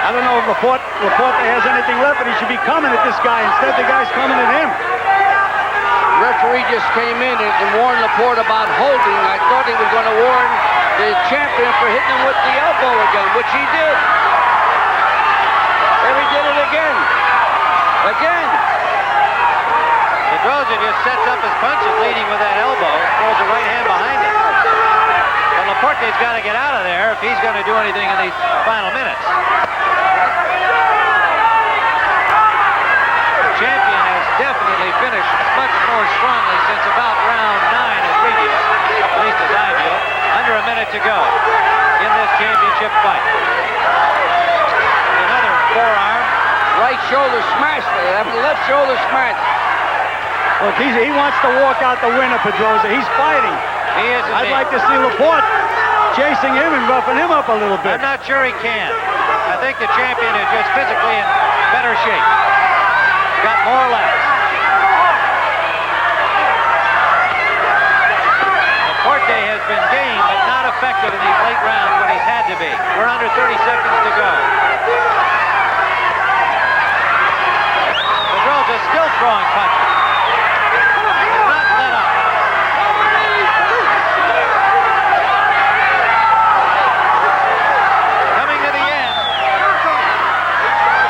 I don't know if Laporte has anything left, but he should be coming at this guy. Instead, the guy's coming at him. Referee just came in and warned Laporte about holding. I thought he was going to warn the champion for hitting him with the elbow again, which he did. And he did it again. Again. Pedroza just sets up his punches, leading with that elbow, throws a right hand behind it. But Laporte's got to get out of there if he's going to do anything in these final minutes. The champion has definitely finished much more strongly since about round 9 as previous, at least as I feel. Under a minute to go in this championship fight. Another forearm. Right shoulder smashed. Left shoulder smashed. Look, he wants to walk out the winner, Pedroza. He's fighting. He is indeed. I'd like to see Laporte chasing him and roughing him up a little bit. I'm not sure he can. I think the champion is just physically in better shape. Got more left. Laporte has been game, but not effective in these late rounds when he's had to be. We're under 30 seconds to go. Pedroza still throwing punches. Has not let up. Coming to the end.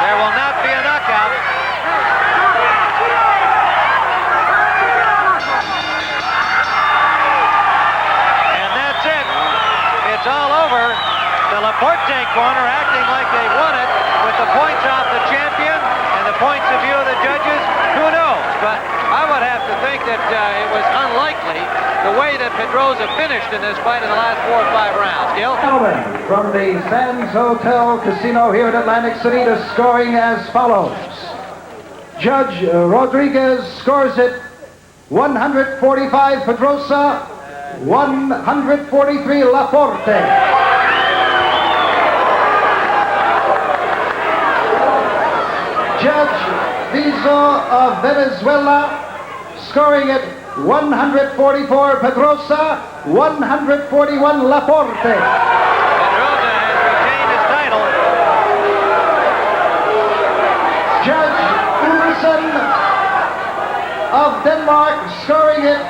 There will not be a knockout. And that's it. It's all over. The Laporte corner acting like they won it with the points off the champion and the points of view of the judges. Who knows? But I would have to think that it was unlikely the way that Pedroza finished in this fight in the last 4 or 5 rounds. Gil? From the Sands Hotel Casino here in Atlantic City, the scoring as follows. Judge Rodriguez scores it 145 Pedroza, 143 Laporte. Judge Vizo of Venezuela scoring it 144 Pedroza, 141 Laporte. Pedroza has retained his title. Judge Ulsen of Denmark scoring it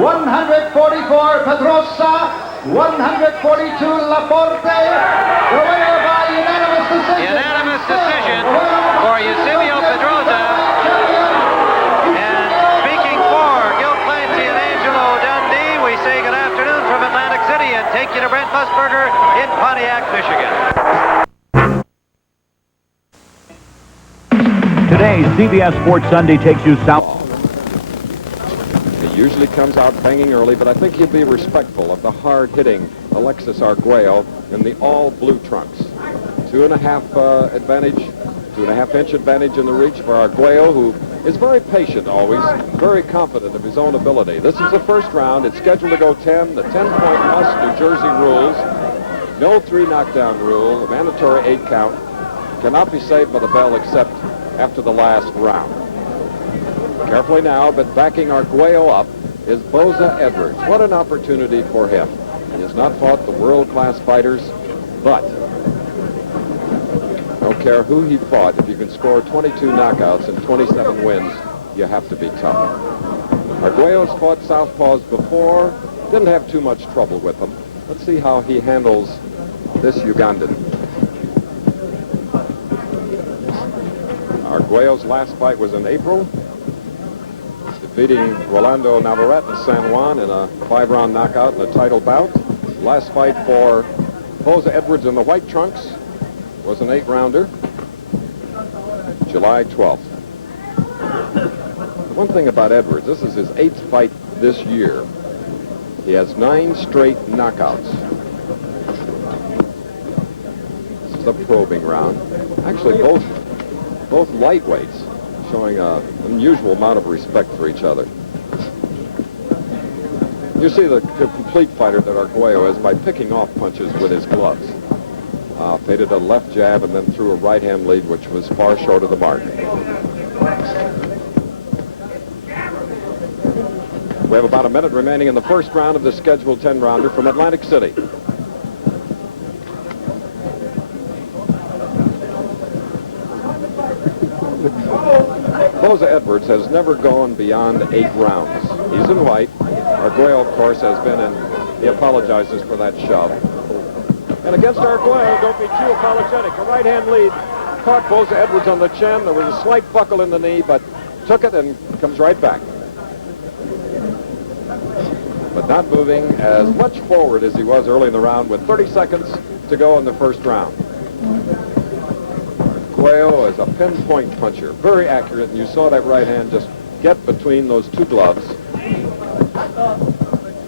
144 Pedroza, 142 Laporte. The winner by unanimous decision. Unanimous decision for Eusebio Pedroza. And speaking for Gil Clancy and Angelo Dundee, we say good afternoon from Atlantic City and take you to Brent Musburger in Pontiac, Michigan. Today, CBS Sports Sunday takes you south. He usually comes out banging early, but I think he'll be respectful of the hard-hitting Alexis Arguello in the all-blue trunks. 2.5 advantage, 2.5-inch advantage in the reach for Arguello, who is very patient always, very confident of his own ability. This is the first round. It's scheduled to go 10. The 10-point must New Jersey rules. No 3 knockdown rule. A mandatory 8 count. Cannot be saved by the bell except after the last round. Carefully now, but backing Arguello up is Boza-Edwards. What an opportunity for him. He has not fought the world-class fighters, but I don't care who he fought. If you can score 22 knockouts and 27 wins, you have to be tough. Arguello's fought southpaws before, didn't have too much trouble with them. Let's see how he handles this Ugandan. Arguello's last fight was in April, defeating Rolando Navarrete in San Juan in a 5-round knockout in a title bout. Last fight for Boza-Edwards in the white trunks was an 8-rounder, July 12th. One thing about Edwards, this is his 8th fight this year. He has 9 straight knockouts. This is a probing round. Actually, both lightweights showing an unusual amount of respect for each other. You see the complete fighter that Arguello is by picking off punches with his gloves. Faded a left jab and then threw a right-hand lead, which was far short of the mark. We have about a minute remaining in the first round of the scheduled 10-rounder from Atlantic City. Boza-Edwards has never gone beyond 8 rounds. He's in white. Arguello, of course, has been in. He apologizes for that shove. And against Arguello, don't be too apologetic. A right-hand lead caught Boza-Edwards on the chin. There was a slight buckle in the knee, but took it and comes right back. But not moving as much forward as he was early in the round with 30 seconds to go in the first round. Arguello is a pinpoint puncher, very accurate, and you saw that right hand just get between those 2 gloves.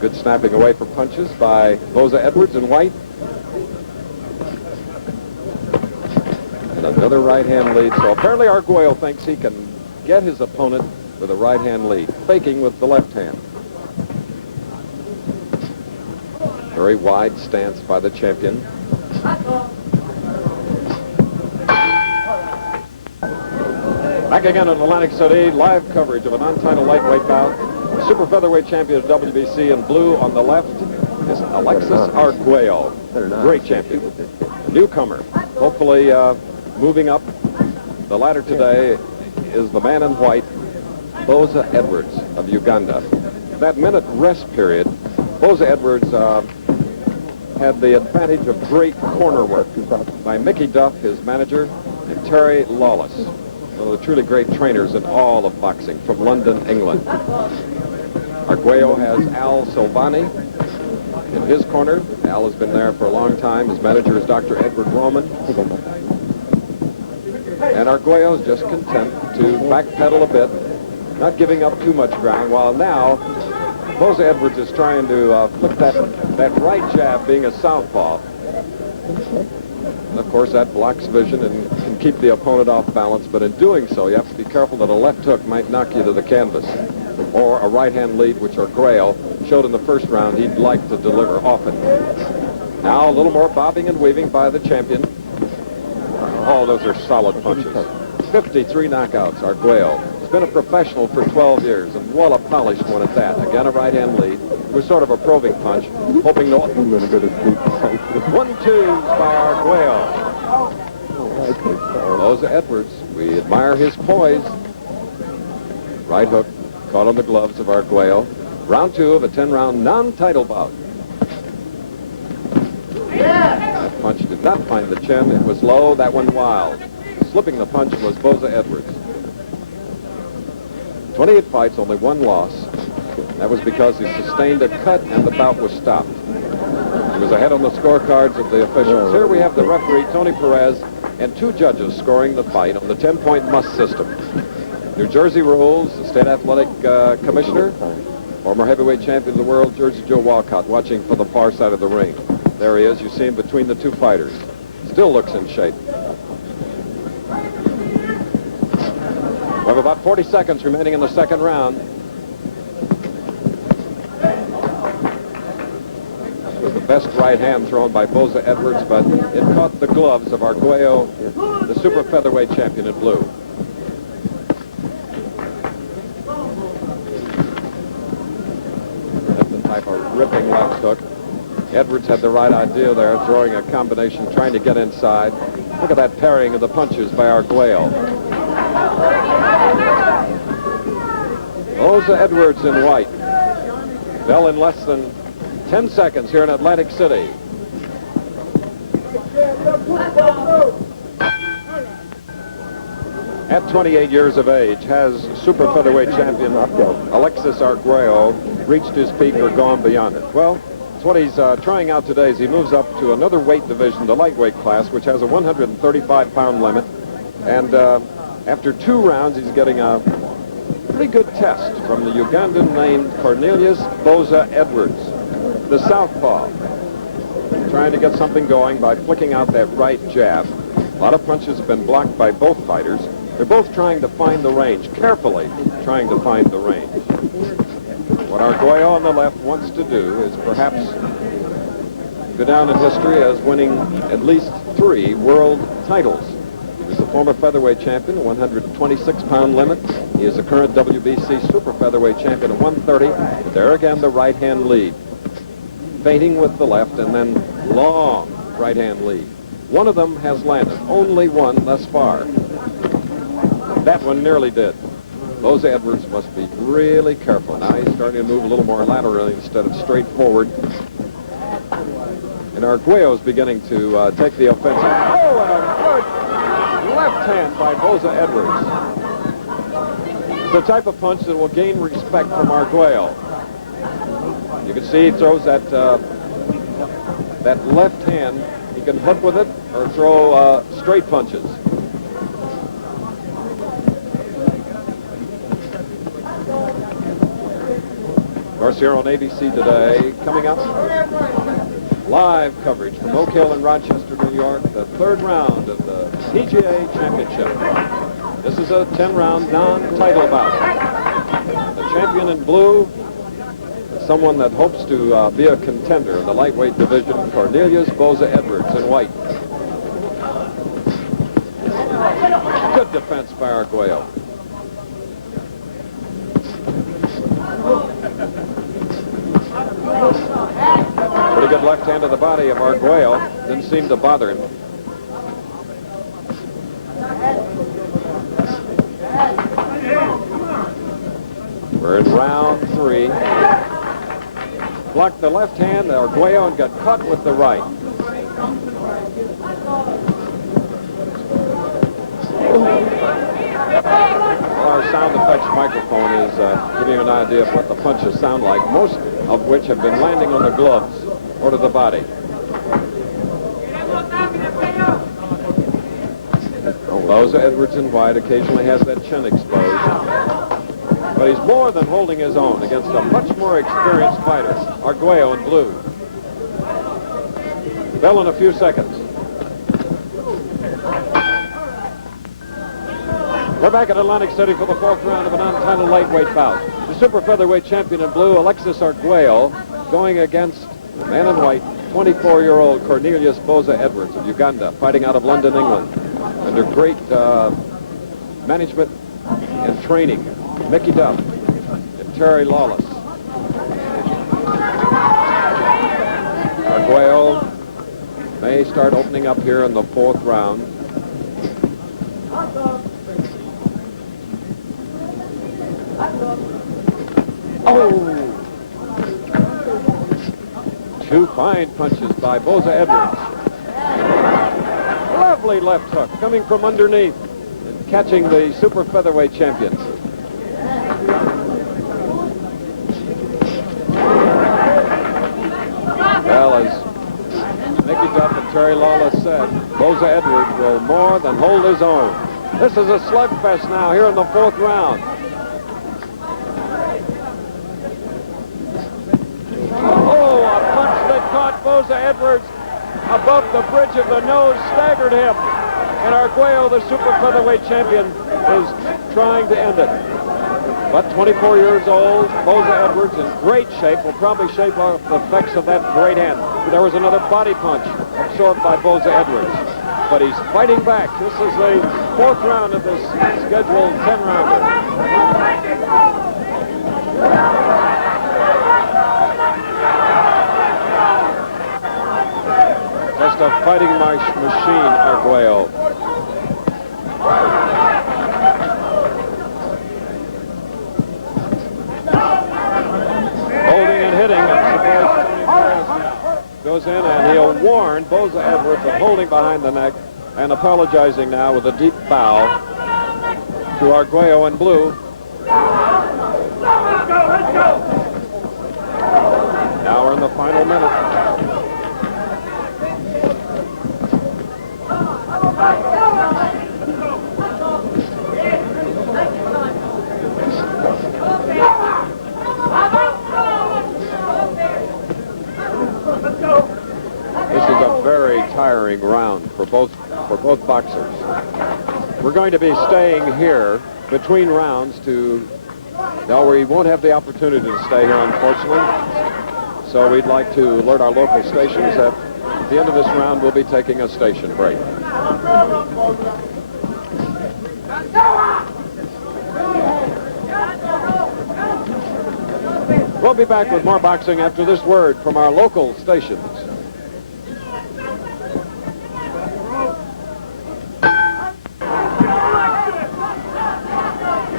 Good snapping away for punches by Boza-Edwards in white. And another right-hand lead. So apparently Arguello thinks he can get his opponent with a right-hand lead, faking with the left hand. Very wide stance by the champion. Back again in Atlantic City, live coverage of an untitled lightweight bout. Super featherweight champion of WBC in blue on the left is Alexis Arguello, great champion. Newcomer, hopefully moving up the ladder today is the man in white, Boza-Edwards of Uganda. That minute rest period, Boza-Edwards had the advantage of great corner work by Mickey Duff, his manager, and Terry Lawless, one of the truly great trainers in all of boxing from London, England. Arguello has Al Silvani in his corner. Al has been there for a long time. His manager is Dr. Edward Roman. And Arguello is just content to backpedal a bit, not giving up too much ground, while now Boza-Edwards is trying to flip that right jab, being a southpaw. And of course, that blocks vision and can keep the opponent off balance. But in doing so, you have to be careful that a left hook might knock you to the canvas. Or a right-hand lead, which Arguello showed in the first round he'd like to deliver often. Now a little more bobbing and weaving by the champion. Oh, those are solid punches. 53 knockouts, Arguello. He's been a professional for 12 years, and what a polished one at that. Again, a right-hand lead. It was sort of a probing punch, hoping to... 1-2s by Arguello. Boza-Edwards, we admire his poise. Right hook caught on the gloves of Arguello. Round 2 of a 10-round non-title bout. That punch did not find the chin. It was low. That one wild. Slipping the punch was Boza-Edwards. 28 fights, only 1 loss. That was because he sustained a cut and the bout was stopped. He was ahead on the scorecards of the officials. Here we have the referee, Tony Perez, and 2 judges scoring the fight on the 10-point must system. New Jersey rules, the state athletic commissioner, former heavyweight champion of the world, Jersey Joe Walcott, watching from the far side of the ring. There he is. You see him between the 2 fighters. Still looks in shape. We have about 40 seconds remaining in the second round. This was the best right hand thrown by Boza-Edwards, but it caught the gloves of Arguello, the super featherweight champion in blue. That's the type of ripping left hook. Edwards had the right idea there, throwing a combination, trying to get inside. Look at that parrying of the punches by Arguello. Boza-Edwards in white. Bell in less than 10 seconds here in Atlantic City. At 28 years of age, has super featherweight champion Alexis Arguello reached his peak or gone beyond it? Well, it's what he's trying out today as he moves up to another weight division, the lightweight class, which has a 135-pound limit. And after 2 rounds, he's getting a pretty good test from the Ugandan named Cornelius Boza-Edwards, the southpaw, trying to get something going by flicking out that right jab. A lot of punches have been blocked by both fighters. They're both trying to find the range, carefully trying to find the range. What Arguello on the left wants to do is perhaps go down in history as winning at least 3 world titles. He was a former featherweight champion, 126-pound limit. He is the current WBC super featherweight champion at 130. But there again, the right-hand lead. Feinting with the left and then long right-hand lead. One of them has landed, only one thus far. That one nearly did. Boza-Edwards must be really careful. Now he's starting to move a little more laterally instead of straight forward. And Arguello is beginning to take the offensive. Oh, and a good left hand by Boza-Edwards. It's the type of punch that will gain respect from Arguello. You can see he throws that left hand. He can hook with it or throw straight punches. Of course, here on ABC today, coming up, live coverage from Oak Hill in Rochester, New York, the 3rd round of the PGA Championship. This is a 10-round non-title bout. The champion in blue, someone that hopes to be a contender in the lightweight division, Cornelius Boza-Edwards in white. Good defense by Arguello. Pretty good left hand to the body of Arguello. Didn't seem to bother him. We're in round 3. Blocked the left hand, Arguello, and got caught with the right. Our sound effects microphone is giving you an idea of what the punches sound like, most of which have been landing on the gloves or to the body. Boza-Edwards in white occasionally has that chin exposed. But he's more than holding his own against a much more experienced fighter, Arguello in blue. Bell in a few seconds. We're back at Atlantic City for the 4th round of an untitled lightweight bout. The super featherweight champion in blue, Alexis Arguello, going against the man in white, 24-year-old Cornelius Boza-Edwards of Uganda, fighting out of London, England, under great management and training. Mickey Duff and Terry Lawless. Arguello may start opening up here in the 4th round. Oh! 2 fine punches by Boza-Edwards. Lovely left hook coming from underneath and catching the super featherweight champion. Well, as Mickey Duff and Terry Lawless said, Boza-Edwards will more than hold his own. This is a slugfest now here in the 4th round. Oh, a punch that caught Boza-Edwards above the bridge of the nose, staggered him. And Arguello, the super featherweight champion, is trying to end it. But 24 years old, Boza-Edwards in great shape, will probably shake off the effects of that great hand. There was another body punch absorbed by Boza-Edwards. But he's fighting back. This is the 4th round of this scheduled 10-rounder. Just a fighting machine, Arguello. warned Boza-Edwards of holding behind the neck and apologizing now with a deep bow to Arguello in blue. Now we're in the final minute. This is a very tiring round for both boxers. We're going to be staying here between rounds no, we won't have the opportunity to stay here, unfortunately. So we'd like to alert our local stations that at the end of this round, we'll be taking a station break. We'll be back with more boxing after this word from our local stations.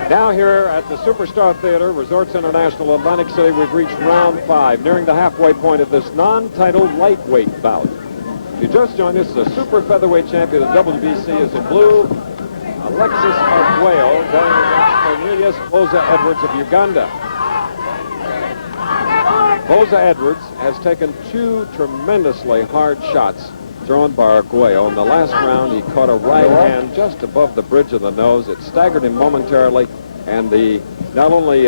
Now here at the Superstar Theater, Resorts International, Atlantic City, we've reached round 5, nearing the halfway point of this non-title lightweight bout. If you just joined us, the super featherweight champion of the WBC is in blue, Alexis Arguello, going against Cornelius Boza-Edwards of Uganda. Boza-Edwards has taken 2 tremendously hard shots thrown by Arguello. In the last round, he caught a right hand just above the bridge of the nose. It staggered him momentarily, and not only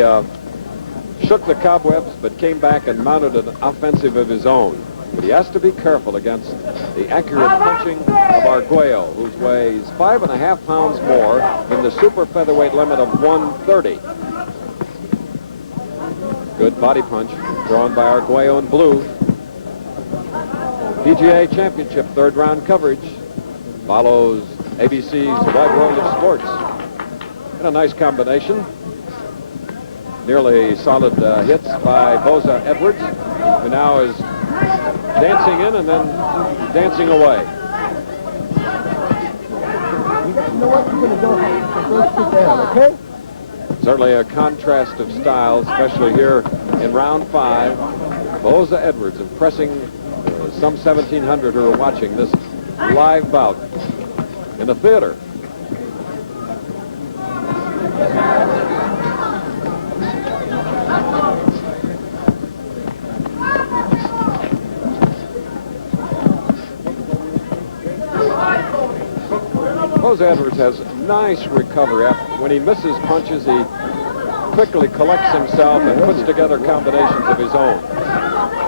shook the cobwebs, but came back and mounted an offensive of his own. But he has to be careful against the accurate punching of Arguello, who weighs 5.5 pounds more than the super featherweight limit of 130. Good body punch drawn by Arguello in blue. PGA Championship third round coverage follows ABC's Wide World of Sports. And a nice combination. Nearly solid hits by Boza-Edwards, who now is dancing in and then dancing away. You know what? You're going to go sit down, okay? Certainly a contrast of style, especially here in round 5. Boza-Edwards impressing some 1,700 who are watching this live bout in the theater. Boza-Edwards has nice recovery. When he misses punches, he quickly collects himself and puts together combinations of his own.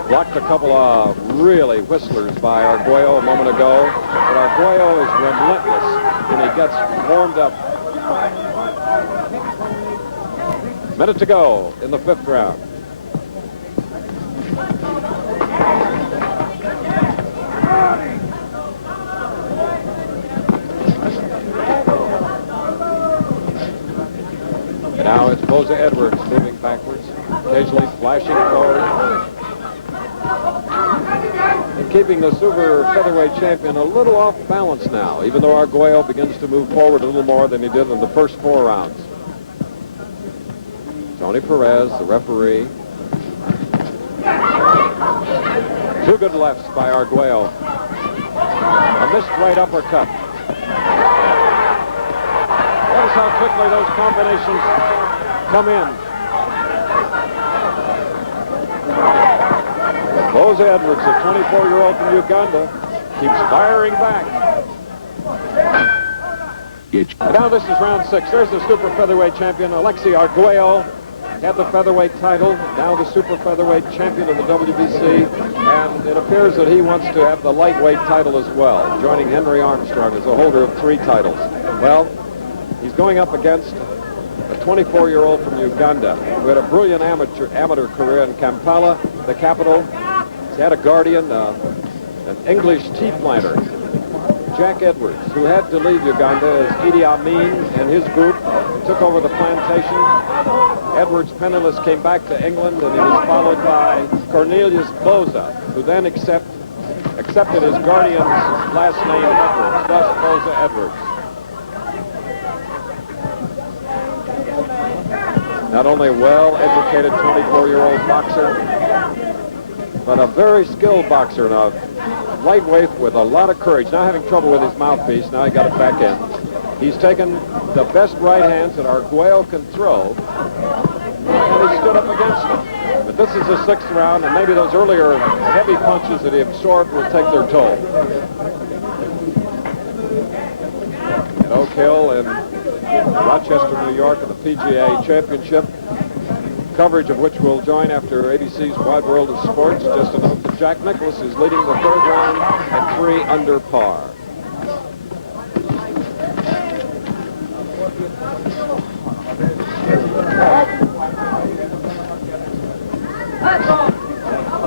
Blocked a couple of really whistlers by Arguello a moment ago, but Arguello is relentless when he gets warmed up. Minute to go in the 5th round. Now it's Boza-Edwards moving backwards, occasionally flashing forward. And keeping the super featherweight champion a little off balance now, even though Arguello begins to move forward a little more than he did in the first 4 rounds. Tony Perez, the referee. 2 good lefts by Arguello. A missed right uppercut. Notice how quickly those combinations come in. Boza-Edwards, a 24-year-old from Uganda, keeps firing back. And now this is round 6. There's the super featherweight champion, Alexis Arguello. Had the featherweight title, now the super featherweight champion of the WBC, and it appears that he wants to have the lightweight title as well, joining Henry Armstrong as a holder of 3 titles. Well, he's going up against a 24-year-old from Uganda who had a brilliant amateur career in Kampala, the capital. He's had a guardian, an English tea planter, Jack Edwards, who had to leave Uganda as Idi Amin and his group took over the plantation. Edwards, penniless, came back to England, and he was followed by Cornelius Boza, who then accepted his guardian's last name, Edwards, thus Boza-Edwards. Not only a well-educated 24-year-old boxer, but a very skilled boxer. Now, lightweight with a lot of courage. Now having trouble with his mouthpiece. Now he got it back in. He's taken the best right hands that Arguello can throw, and he stood up against him. But this is the 6th round, and maybe those earlier heavy punches that he absorbed will take their toll. At Oak Hill in Rochester, New York, at the PGA Championship, coverage of which we'll join after ABC's Wide World of Sports. Just a note that Jack Nicklaus is leading the 3rd round at 3 under par.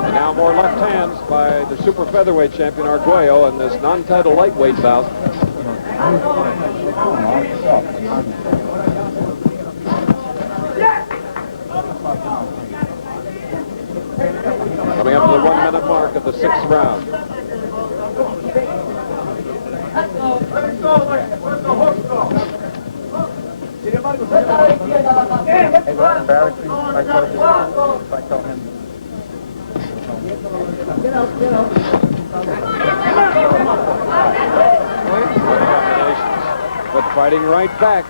And now more left hands by the super featherweight champion Arguello in this non-title lightweight bout. Coming up to the 1-minute mark of the 6th round. But fighting right back.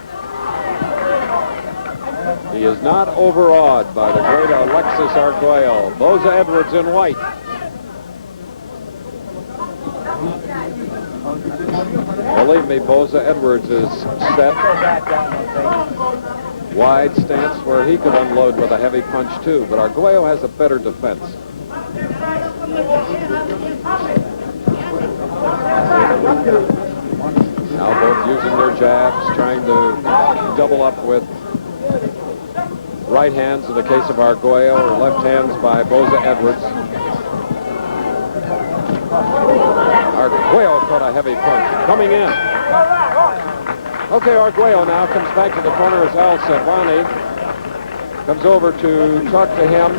He is not overawed by the great Alexis Arguello. Boza-Edwards in white. Believe me, Boza-Edwards is set. Wide stance where he could unload with a heavy punch too, but Arguello has a better defense. Now both using their jabs, trying to double up with right hands in the case of Arguello, or left hands by Boza-Edwards. Arguello caught a heavy punch coming in. Okay, Arguello now comes back to the corner as Al Silvani comes over to talk to him.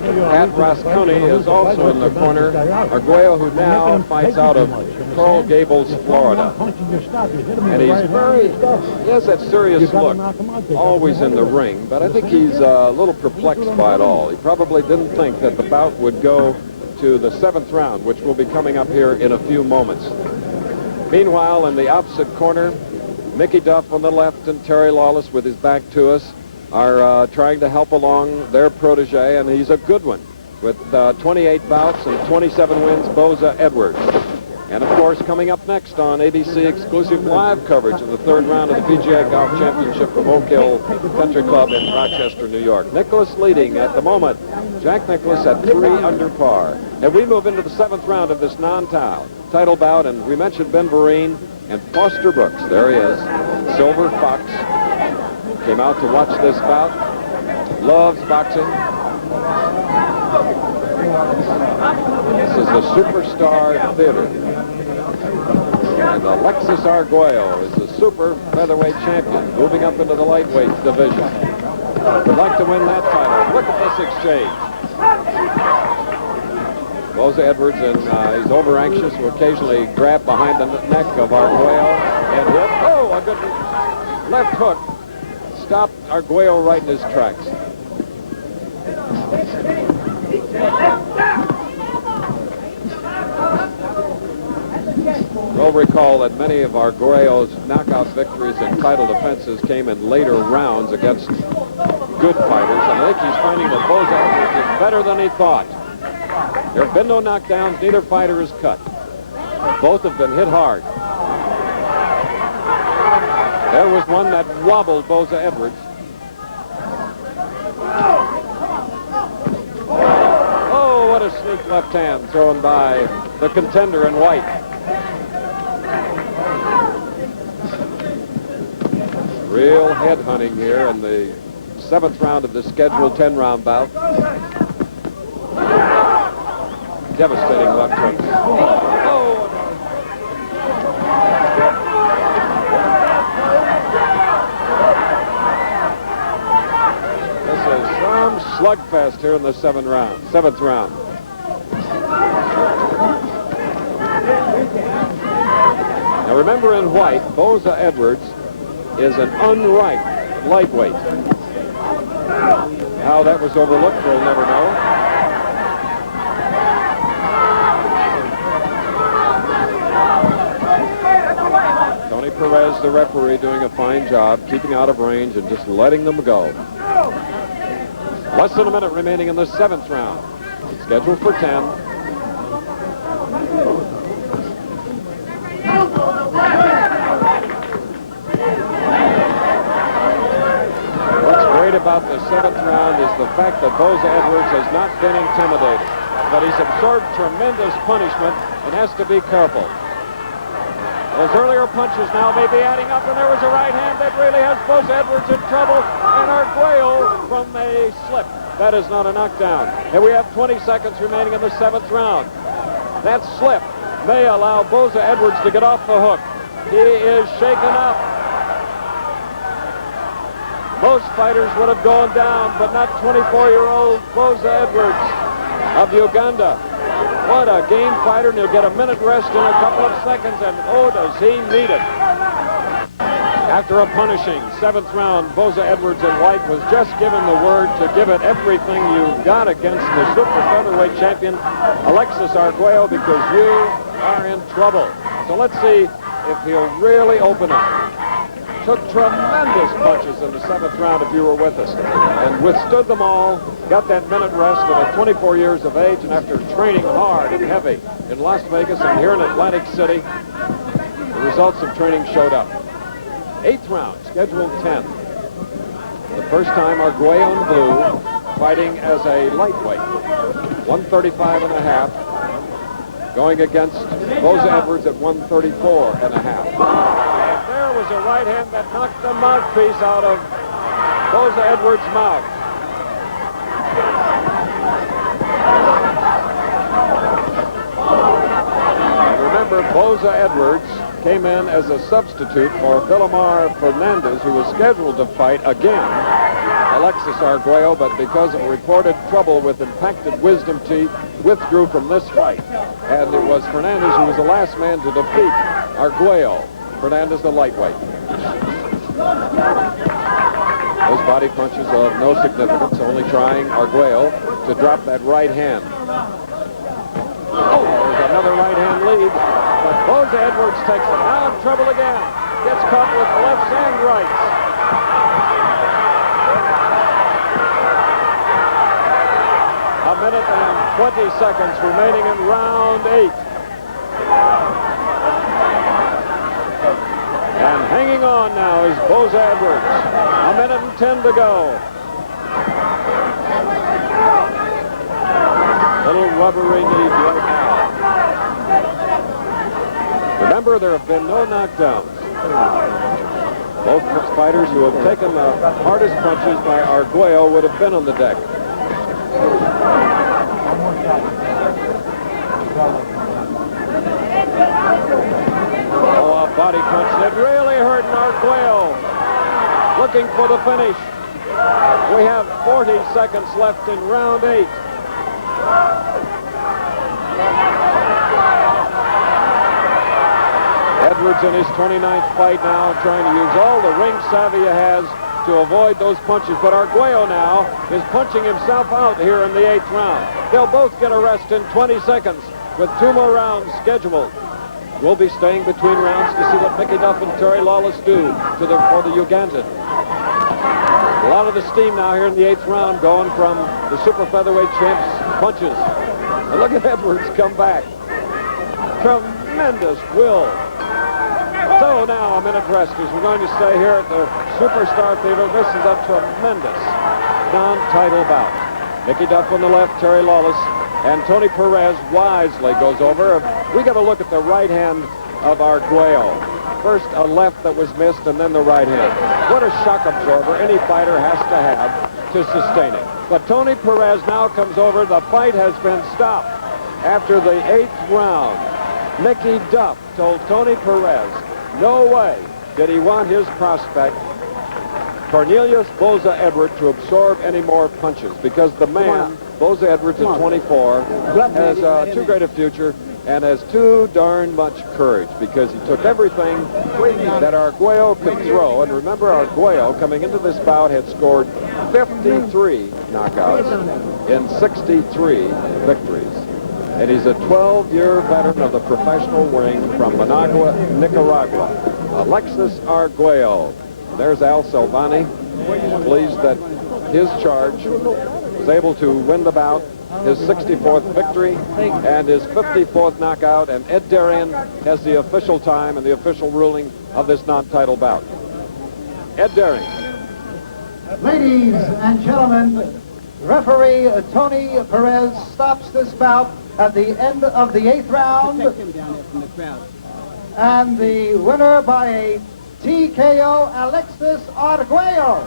Pat Rasconi is also in the corner. Arguello, who now fights out of Coral Gables, Florida. And he has that serious look, always in the ring, but I think he's a little perplexed by it all. He probably didn't think that the bout would go to the 7th round, which will be coming up here in a few moments. Meanwhile, in the opposite corner, Mickey Duff on the left and Terry Lawless with his back to us are trying to help along their protege, and he's a good one with 28 bouts and 27 wins, Boza-Edwards. And, of course, coming up next on ABC exclusive live coverage of the 3rd round of the PGA Golf Championship from Oak Hill Country Club in Rochester, New York. Nicklaus leading at the moment. Jack Nicklaus at 3 under par. And we move into the 7th round of this non-title bout, and we mentioned Ben Vereen and Foster Brooks. There he is. Silver Fox came out to watch this bout. Loves boxing. This is the Superstar Theater. And Alexis Arguello is the super featherweight champion, moving up into the lightweight division. Would like to win that title. Look at this exchange. Boza-Edwards, and he's over anxious to occasionally grab behind the neck of Arguello and hit. Oh, a good left hook stopped Arguello right in his tracks. We'll recall that many of Arguello's knockout victories and title defenses came in later rounds against good fighters, and I think he's finding that Boza-Edwards is better than he thought. There have been no knockdowns. Neither fighter is cut. Both have been hit hard. There was one that wobbled Boza-Edwards. Oh, what a sneak left hand thrown by the contender in white. Real head hunting here in the 7th round of the scheduled 10-round bout. Devastating left hook. Oh. This is some slugfest here in the 7th round. Now remember, in white, Boza-Edwards is an unripe lightweight. How that was overlooked, we'll never know. Tony Perez, the referee, doing a fine job keeping out of range and just letting them go. Less than a minute remaining in the 7th round. Scheduled for 10. What's great about the 7th round is the fact that Boza-Edwards has not been intimidated, but he's absorbed tremendous punishment and has to be careful. Those earlier punches now may be adding up, and there was a right hand that really has Boza-Edwards in trouble, and Arguello from a slip. That is not a knockdown. And we have 20 seconds remaining in the 7th round. That slip may allow Boza-Edwards to get off the hook. He is shaken up. Most fighters would have gone down, but not 24-year-old Boza-Edwards of Uganda. What a game fighter, and he'll get a minute rest in a couple of seconds, and oh, does he need it. After a punishing 7th round, Boza-Edwards in white was just given the word to give it everything you've got against the super featherweight champion, Alexis Arguello, because you are in trouble. So let's see if he'll really open up. Took tremendous punches in the 7th round if you were with us, and withstood them all, got that minute rest at 24 years of age, and after training hard and heavy in Las Vegas and here in Atlantic City, the results of training showed up. 8th round, scheduled 10. The first time Arguello in blue fighting as a lightweight, 135.5, going against Boza-Edwards at 134.5. There was a right hand that knocked the mouthpiece out of Boza-Edwards' mouth. And remember, Boza-Edwards came in as a substitute for Villamar Fernandez, who was scheduled to fight again Alexis Arguello, but because of reported trouble with impacted wisdom teeth, withdrew from this fight. And it was Fernandez who was the last man to defeat Arguello. Fernandez, the lightweight. Those body punches of no significance, only trying Arguello to drop that right hand. Oh, there's another right hand lead. But Boza-Edwards takes it. Now in trouble again. Gets caught with lefts and rights. A minute and 20 seconds remaining in round 8. And hanging on now is Boza-Edwards. A minute and 10 to go. Little rubbery knee right now. Remember, there have been no knockdowns. Both fighters who have taken the hardest punches by Arguello would have been on the deck. Oh, a body punch that really hurt Arguello. Looking for the finish. We have 40 seconds left in round 8. Edwards in his 29th fight now, trying to use all the ring savvy he has to avoid those punches. But Arguello now is punching himself out here in the 8th round. They'll both get a rest in 20 seconds with 2 more rounds scheduled. We'll be staying between rounds to see what Mickey Duff and Terry Lawless do for the Ugandan. A lot of the steam now here in the 8th round going from the super featherweight champ's punches. And look at Edwards come back. Tremendous will. So now a minute rest as we're going to stay here at the Superstar Theater. This is a tremendous non-title bout. Mickey Duff on the left, Terry Lawless, and Tony Perez wisely goes over. We got to look at the right hand of Arguello. First a left that was missed, and then the right hand. What a shock absorber any fighter has to have to sustain it. But Tony Perez now comes over. The fight has been stopped after the 8th round. Mickey Duff told Tony Perez no way did he want his prospect, Cornelius Boza-Edwards, to absorb any more punches, because the man, Boza-Edwards at 24, has too great a future and has too darn much courage, because he took everything that Arguello could throw. And remember, Arguello, coming into this bout, had scored 53 knockouts in 63 victories. and he's a 12-year veteran of the professional ring from Managua, Nicaragua. Alexis Arguello. There's Al Silvani. Pleased that his charge was able to win the bout, his 64th victory and his 54th knockout, and Ed Darien has the official time and the official ruling of this non-title bout. Ed Darien. Ladies and gentlemen, referee Tony Perez stops this bout at the end of the 8th round. And the winner by a TKO, Alexis Arguello.